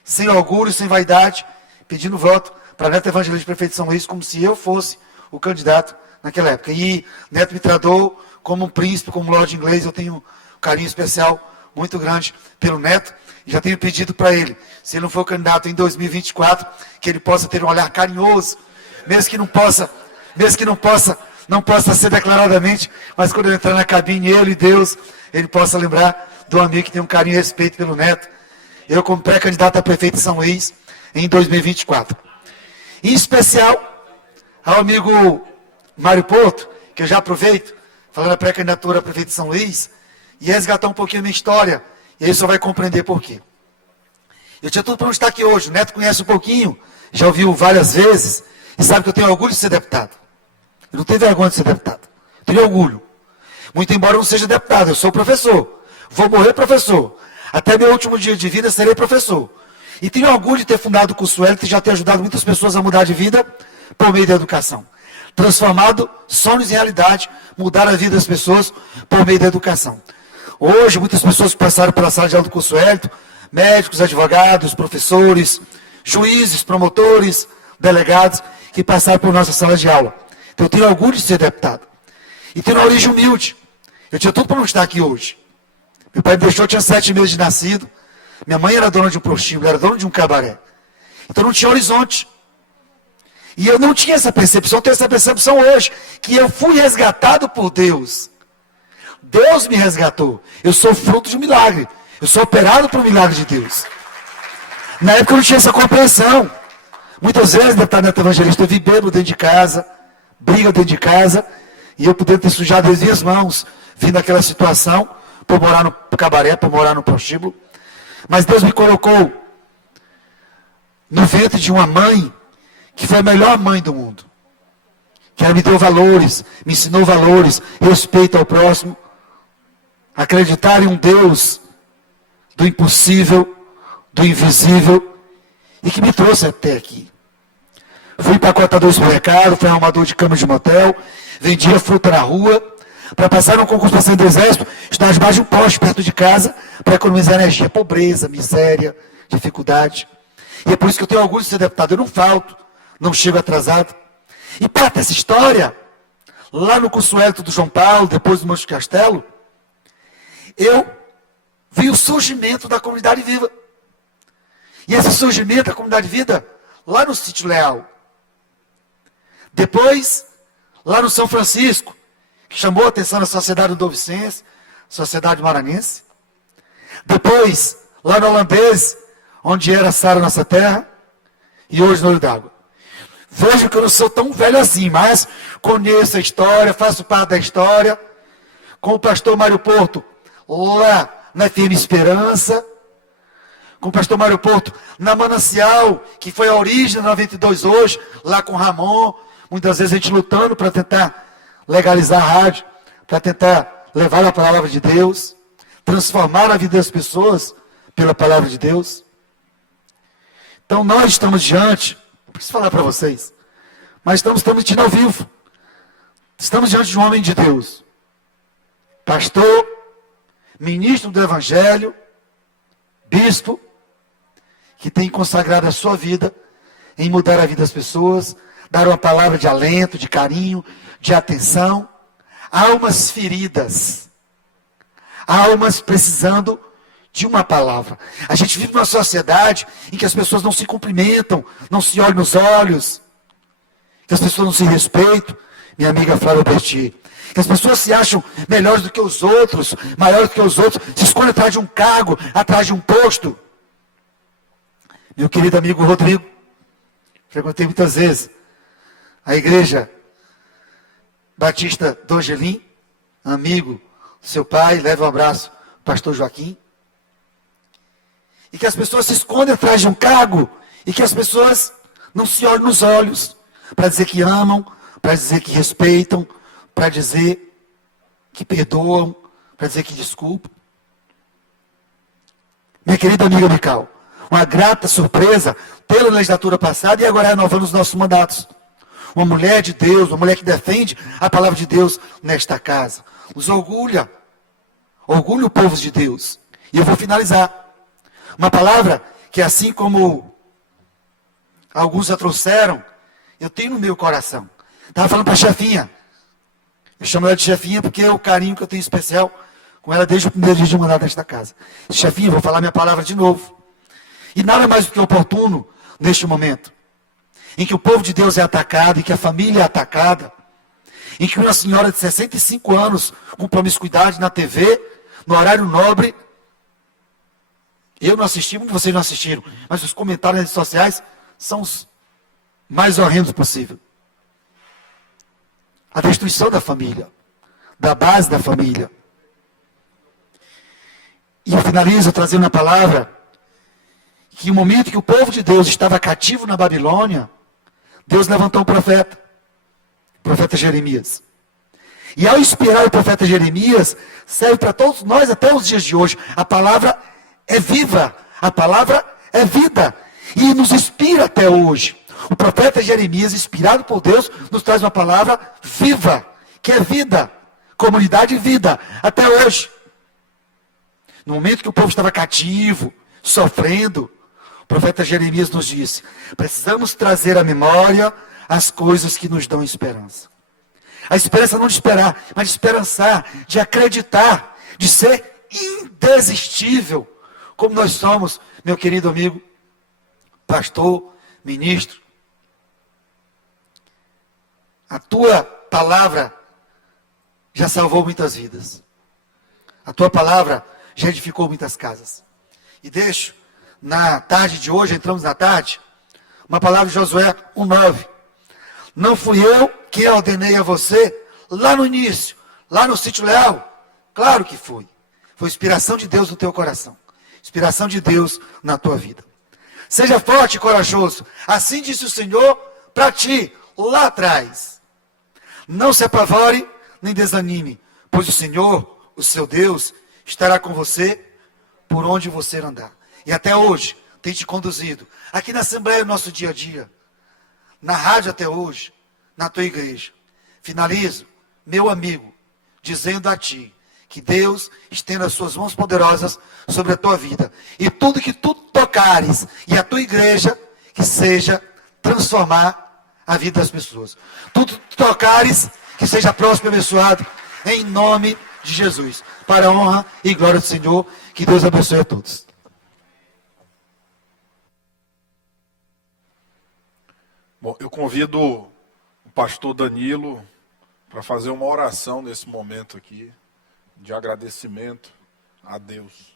sem orgulho, sem vaidade, pedindo voto para Neto Evangelista Prefeito de São Luís, como se eu fosse o candidato naquela época. E Neto me tratou como um príncipe, como um lord inglês. Eu tenho um carinho especial muito grande pelo Neto, e já tenho pedido para ele, se ele não for candidato em 2024, que ele possa ter um olhar carinhoso, mesmo que não possa ser declaradamente, mas quando eu entrar na cabine, ele e Deus, ele possa lembrar do amigo que tem um carinho e respeito pelo Neto. Eu como pré-candidato a prefeito de São Luís em 2024. Em especial ao amigo Mário Porto, que eu já aproveito, falando da pré-candidatura a prefeito de São Luís, e resgatar um pouquinho a minha história, e aí você vai compreender por quê. Eu tinha tudo para não estar aqui hoje, o Neto conhece um pouquinho, já ouviu várias vezes, e sabe que eu tenho orgulho de ser deputado. Eu não tenho vergonha de ser deputado, eu tenho orgulho. Muito embora eu não seja deputado, eu sou professor, vou morrer professor. Até meu último dia de vida serei professor. E tenho orgulho de ter fundado o curso Wellington e já ter ajudado muitas pessoas a mudar de vida por meio da educação. Transformado sonhos em realidade, mudar a vida das pessoas por meio da educação. Hoje, muitas pessoas que passaram pela sala de aula do curso Wellington, médicos, advogados, professores, juízes, promotores, delegados, que passaram por nossa sala de aula. Então, eu tenho orgulho de ser deputado. E tenho uma origem humilde. Eu tinha tudo para não estar aqui hoje. Meu pai me deixou, eu tinha 7 meses de nascido. Minha mãe era dona de um prostíbulo, era dona de um cabaré. Então não tinha horizonte. E eu não tinha essa percepção, tenho essa percepção hoje, que eu fui resgatado por Deus. Deus me resgatou. Eu sou fruto de um milagre. Eu sou operado por um milagre de Deus. Na época eu não tinha essa compreensão. Muitas vezes, deputado Neto Evangelista, eu vi bêbado dentro de casa, briga dentro de casa, e eu poderia ter sujado as minhas mãos, vindo daquela situação, por morar no cabaré, por morar no prostíbulo. Mas Deus me colocou no ventre de uma mãe, que foi a melhor mãe do mundo. Que ela me deu valores, me ensinou valores, respeito ao próximo, acreditar em um Deus do impossível, do invisível, e que me trouxe até aqui. Fui empacotador de supermercado, fui arrumador de cama de motel, vendia fruta na rua, para passar num concurso para sair do exército, estudar debaixo de um poste perto de casa, para economizar energia, pobreza, miséria, dificuldade. E é por isso que eu tenho orgulho de ser deputado, eu não falto, não chego atrasado. E parte dessa história, lá no curso Hélito do João Paulo, depois do Monte Castelo, eu vi o surgimento da Comunidade Viva. E esse surgimento da Comunidade Vida, lá no Sítio Leal. Depois, lá no São Francisco, que chamou a atenção da Sociedade Udovicense, Sociedade Maranhense. Depois, lá no Holandês, onde era Sara Nossa Terra, e hoje no Olho d'Água. Vejo que eu não sou tão velho assim, mas conheço a história, faço parte da história, com o pastor Mário Porto, lá na FM Esperança, com o pastor Mário Porto, na Manancial, que foi a origem da 92 hoje, lá com o Ramon, muitas vezes a gente lutando para tentar legalizar a rádio, para tentar levar a palavra de Deus, transformar a vida das pessoas pela palavra de Deus. Então nós estamos diante, não preciso falar para vocês, mas estamos transmitindo ao vivo. Estamos diante de um homem de Deus, pastor, ministro do Evangelho, bispo, que tem consagrado a sua vida em mudar a vida das pessoas, dar uma palavra de alento, de carinho, de atenção. Almas feridas, almas precisando de uma palavra. A gente vive numa sociedade em que as pessoas não se cumprimentam, não se olham nos olhos, que as pessoas não se respeitam, minha amiga Flávia Berti, que as pessoas se acham melhores do que os outros, maiores do que os outros, se escondem atrás de um cargo, atrás de um posto. Meu querido amigo Rodrigo, frequentei muitas vezes a igreja Batista do Angelim, amigo do seu pai, leva um abraço, pastor Joaquim. E que as pessoas se escondem atrás de um cargo, e que as pessoas não se olham nos olhos, para dizer que amam, para dizer que respeitam, para dizer que perdoam, para dizer que desculpam. Minha querida amiga Mical, uma grata surpresa pela legislatura passada e agora renovando os nossos mandatos. Uma mulher de Deus, uma mulher que defende a palavra de Deus nesta casa. Nos orgulha o povo de Deus. E eu vou finalizar. Uma palavra que, assim como alguns já trouxeram, eu tenho no meu coração. Estava falando para a chefinha. Eu chamo ela de chefinha porque é o carinho que eu tenho especial com ela desde o primeiro dia de mandato nesta casa. Chefinha, eu vou falar minha palavra de novo. E nada mais do que oportuno neste momento, em que o povo de Deus é atacado, em que a família é atacada, em que uma senhora de 65 anos, com promiscuidade na TV, no horário nobre, eu não assisti, muitos de vocês não assistiram, mas os comentários nas redes sociais são os mais horrendos possível. A destruição da família, da base da família. E eu finalizo trazendo uma palavra, que no momento que o povo de Deus estava cativo na Babilônia, Deus levantou um profeta, o profeta Jeremias. E ao inspirar o profeta Jeremias, serve para todos nós até os dias de hoje. A palavra é viva, a palavra é vida, e nos inspira até hoje. O profeta Jeremias, inspirado por Deus, nos traz uma palavra viva, que é vida, comunidade vida, até hoje. No momento que o povo estava cativo, sofrendo, o profeta Jeremias nos disse: precisamos trazer à memória as coisas que nos dão esperança. A esperança não de esperar, mas de esperançar, de acreditar, de ser indesistível, como nós somos, meu querido amigo, pastor, ministro. A tua palavra já salvou muitas vidas. A tua palavra já edificou muitas casas. E deixo, na tarde de hoje, entramos na tarde, uma palavra de Josué 1:9. Não fui eu que ordenei a você lá no início, lá no sítio Leal? Claro que fui. Foi inspiração de Deus no teu coração. Inspiração de Deus na tua vida. Seja forte e corajoso. Assim disse o Senhor para ti, lá atrás. Não se apavore, nem desanime, pois o Senhor, o seu Deus, estará com você por onde você andar. E até hoje tem te conduzido. Aqui na Assembleia, no nosso dia a dia. Na rádio até hoje. Na tua igreja. Finalizo, meu amigo, dizendo a ti que Deus estenda as suas mãos poderosas sobre a tua vida. E tudo que tu tocares, e a tua igreja, que seja transformar a vida das pessoas. Tudo que tu tocares, que seja próspero e abençoado, em nome de Jesus. Para a honra e glória do Senhor, que Deus abençoe a todos. Bom, eu convido o pastor Danilo para fazer uma oração nesse momento aqui, de agradecimento a Deus.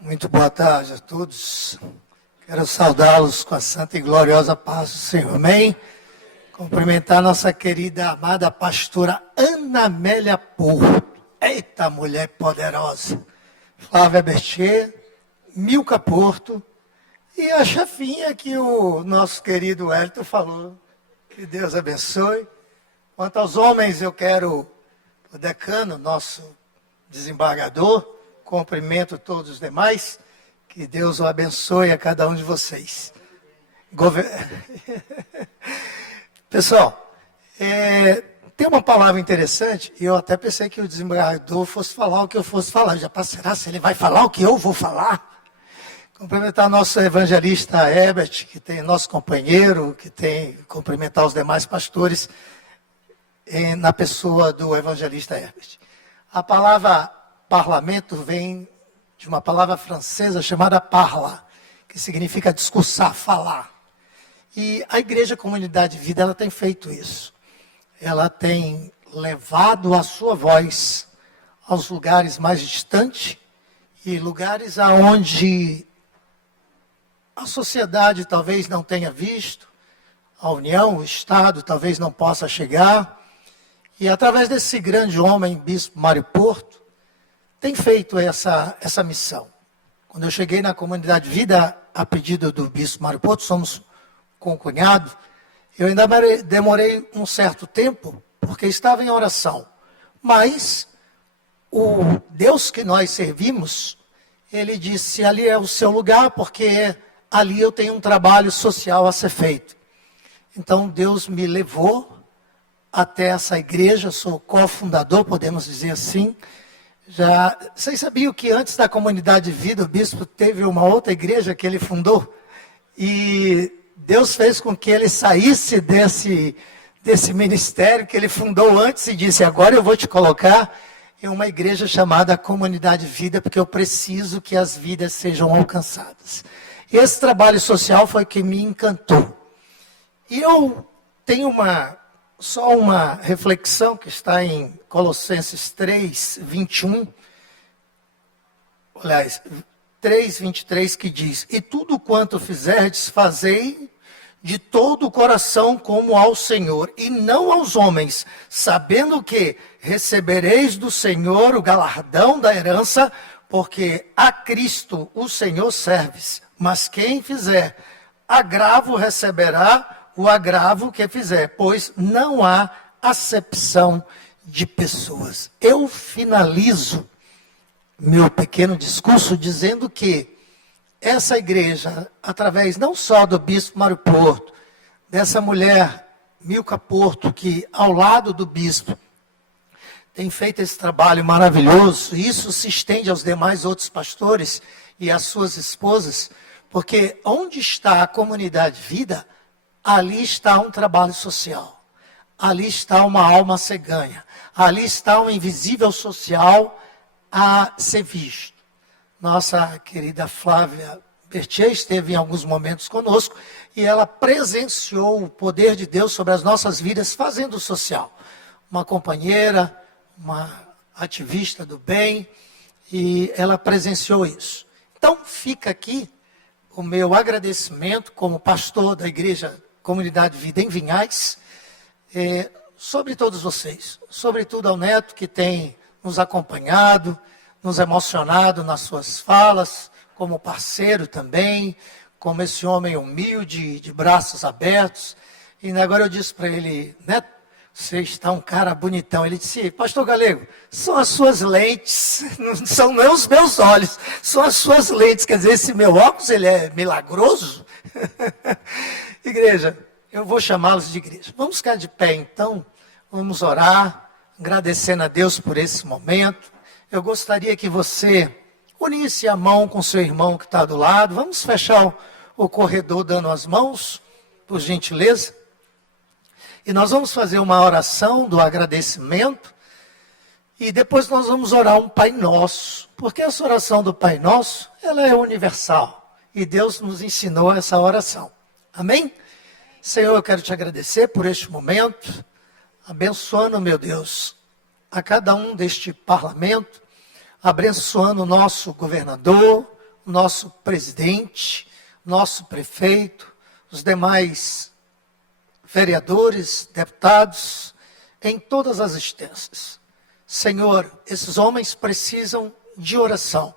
Muito boa tarde a todos. Quero saudá-los com a santa e gloriosa paz do Senhor. Amém? Cumprimentar nossa querida, amada pastora Ana Amélia Porto. Eita, mulher poderosa. Flávia Bertier, Milka Porto e a chefinha que o nosso querido Wellington falou. Que Deus abençoe. Quanto aos homens, eu quero o decano, nosso desembargador, cumprimento todos os demais. Que Deus o abençoe a cada um de vocês. Pessoal, tem uma palavra interessante, e eu até pensei que o desembargador fosse falar o que eu fosse falar. Já será se ele vai falar o que eu vou falar? Cumprimentar nosso evangelista Herbert, que tem nosso companheiro, cumprimentar os demais pastores na pessoa do evangelista Herbert. A palavra parlamento vem de uma palavra francesa chamada parla, que significa discursar, falar. E a Igreja Comunidade de Vida, ela tem feito isso. Ela tem levado a sua voz aos lugares mais distantes e lugares aonde a sociedade talvez não tenha visto, a União, o Estado talvez não possa chegar. E através desse grande homem, Bispo Mário Porto, tem feito essa missão. Quando eu cheguei na Comunidade de Vida, a pedido do Bispo Mário Porto, somos concunhado, eu ainda demorei um certo tempo, porque estava em oração. Mas o Deus que nós servimos, ele disse, ali é o seu lugar, porque ali eu tenho um trabalho social a ser feito. Então Deus me levou até essa igreja, sou cofundador, podemos dizer assim. Vocês sabiam que antes da Comunidade de Vida, o bispo teve uma outra igreja que ele fundou? E Deus fez com que ele saísse desse ministério que ele fundou antes e disse, agora eu vou te colocar em uma igreja chamada Comunidade de Vida, porque eu preciso que as vidas sejam alcançadas. E esse trabalho social foi que me encantou. E eu tenho só uma reflexão que está em Colossenses 3, 21. Aliás, 3, 23, que diz, e tudo quanto fizerdes, fazei de todo o coração como ao Senhor, e não aos homens, sabendo que recebereis do Senhor o galardão da herança, porque a Cristo o Senhor serves. Mas quem fizer agravo receberá o agravo que fizer, pois não há acepção de pessoas. Eu finalizo meu pequeno discurso dizendo que essa igreja, através não só do Bispo Mário Porto, dessa mulher Milka Porto, que ao lado do bispo tem feito esse trabalho maravilhoso, e isso se estende aos demais outros pastores e às suas esposas, porque onde está a comunidade vida, ali está um trabalho social, ali está uma alma a ser ganha, ali está um invisível social a ser visto. Nossa querida Flávia Bertier esteve em alguns momentos conosco e ela presenciou o poder de Deus sobre as nossas vidas fazendo o social. Uma companheira, uma ativista do bem, e ela presenciou isso. Então fica aqui o meu agradecimento como pastor da Igreja Comunidade Vida em Vinhais, sobre todos vocês, sobretudo ao Neto, que tem nos acompanhado, nos emocionado nas suas falas, como parceiro também, como esse homem humilde, de braços abertos. E agora eu disse para ele, Neto, você está um cara bonitão. Ele disse, pastor Galego, são as suas lentes, não são nem os meus olhos, são as suas lentes. Quer dizer, esse meu óculos, ele é milagroso? Igreja, eu vou chamá-los de igreja. Vamos ficar de pé então, vamos orar, agradecendo a Deus por esse momento. Eu gostaria que você unisse a mão com seu irmão que está do lado. Vamos fechar o corredor dando as mãos, por gentileza. E nós vamos fazer uma oração do agradecimento. E depois nós vamos orar um Pai Nosso. Porque essa oração do Pai Nosso, ela é universal. E Deus nos ensinou essa oração. Amém? Senhor, eu quero te agradecer por este momento. Abençoando, meu Deus, a cada um deste parlamento. Abençoando o nosso governador, o nosso presidente, nosso prefeito, os demais vereadores, deputados, em todas as instâncias. Senhor, esses homens precisam de oração.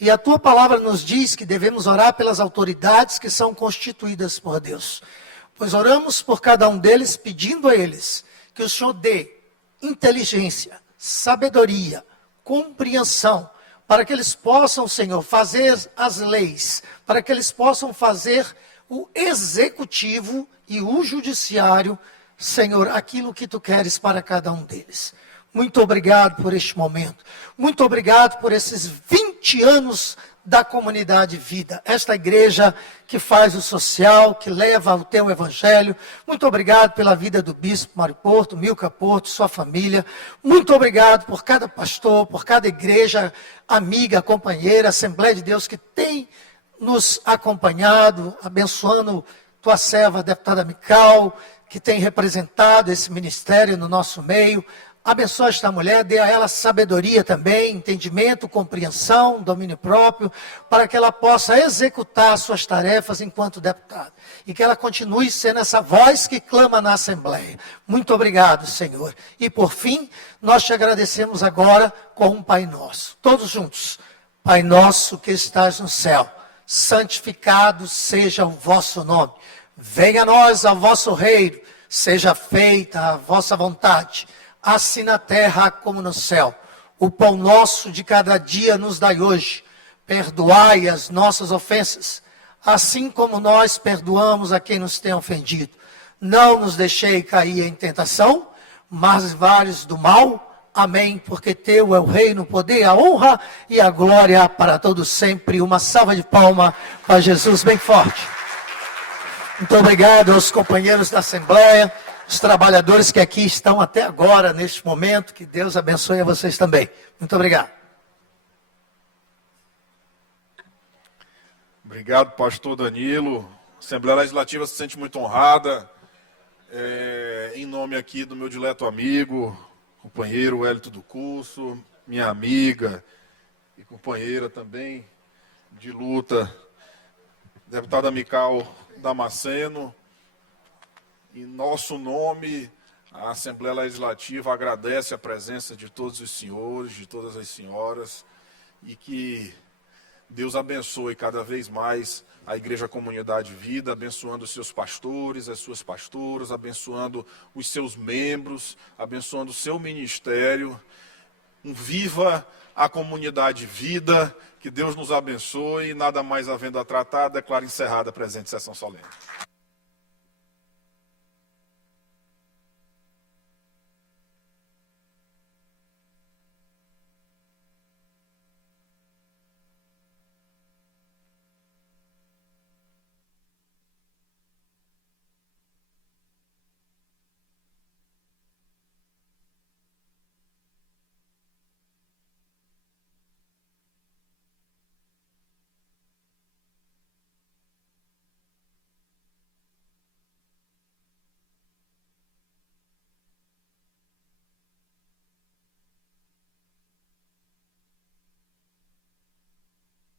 E a tua palavra nos diz que devemos orar pelas autoridades que são constituídas por Deus. Pois oramos por cada um deles, pedindo a eles que o Senhor dê inteligência, sabedoria, compreensão, para que eles possam, Senhor, fazer as leis, para que eles possam fazer o executivo e o judiciário, Senhor, aquilo que tu queres para cada um deles. Muito obrigado por este momento. Muito obrigado por esses 20 anos da Comunidade Vida. Esta igreja que faz o social, que leva o teu evangelho. Muito obrigado pela vida do bispo Mário Porto, Milka Porto, sua família. Muito obrigado por cada pastor, por cada igreja, amiga, companheira, Assembleia de Deus que tem nos acompanhado, abençoando tua serva, a deputada Mical, que tem representado esse ministério no nosso meio. Abençoa esta mulher, dê a ela sabedoria também, entendimento, compreensão, domínio próprio, para que ela possa executar suas tarefas enquanto deputada. E que ela continue sendo essa voz que clama na Assembleia. Muito obrigado, Senhor. E por fim, nós te agradecemos agora com um Pai Nosso. Todos juntos. Pai nosso que estás no céu, santificado seja o vosso nome. Venha a nós ao vosso reino, seja feita a vossa vontade, assim na terra como no céu. O pão nosso de cada dia nos dai hoje. Perdoai as nossas ofensas, assim como nós perdoamos a quem nos tem ofendido. Não nos deixei cair em tentação, mas livrai-nos do mal. Amém, porque teu é o reino, o poder, a honra e a glória para todos sempre. Uma salva de palmas para Jesus bem forte. Muito obrigado aos companheiros da Assembleia, os trabalhadores que aqui estão até agora, neste momento. Que Deus abençoe a vocês também. Muito obrigado. Obrigado, pastor Danilo. A Assembleia Legislativa se sente muito honrada. Em nome aqui do meu dileto amigo, companheiro Hélito do Curso, minha amiga e companheira também de luta, deputada Mical Damasceno, em nosso nome, a Assembleia Legislativa agradece a presença de todos os senhores, de todas as senhoras, e que Deus abençoe cada vez mais a Igreja Comunidade Vida, abençoando os seus pastores, as suas pastoras, abençoando os seus membros, abençoando o seu ministério. Viva a Comunidade Vida, que Deus nos abençoe, e nada mais havendo a tratar, declaro encerrada a presente sessão solene.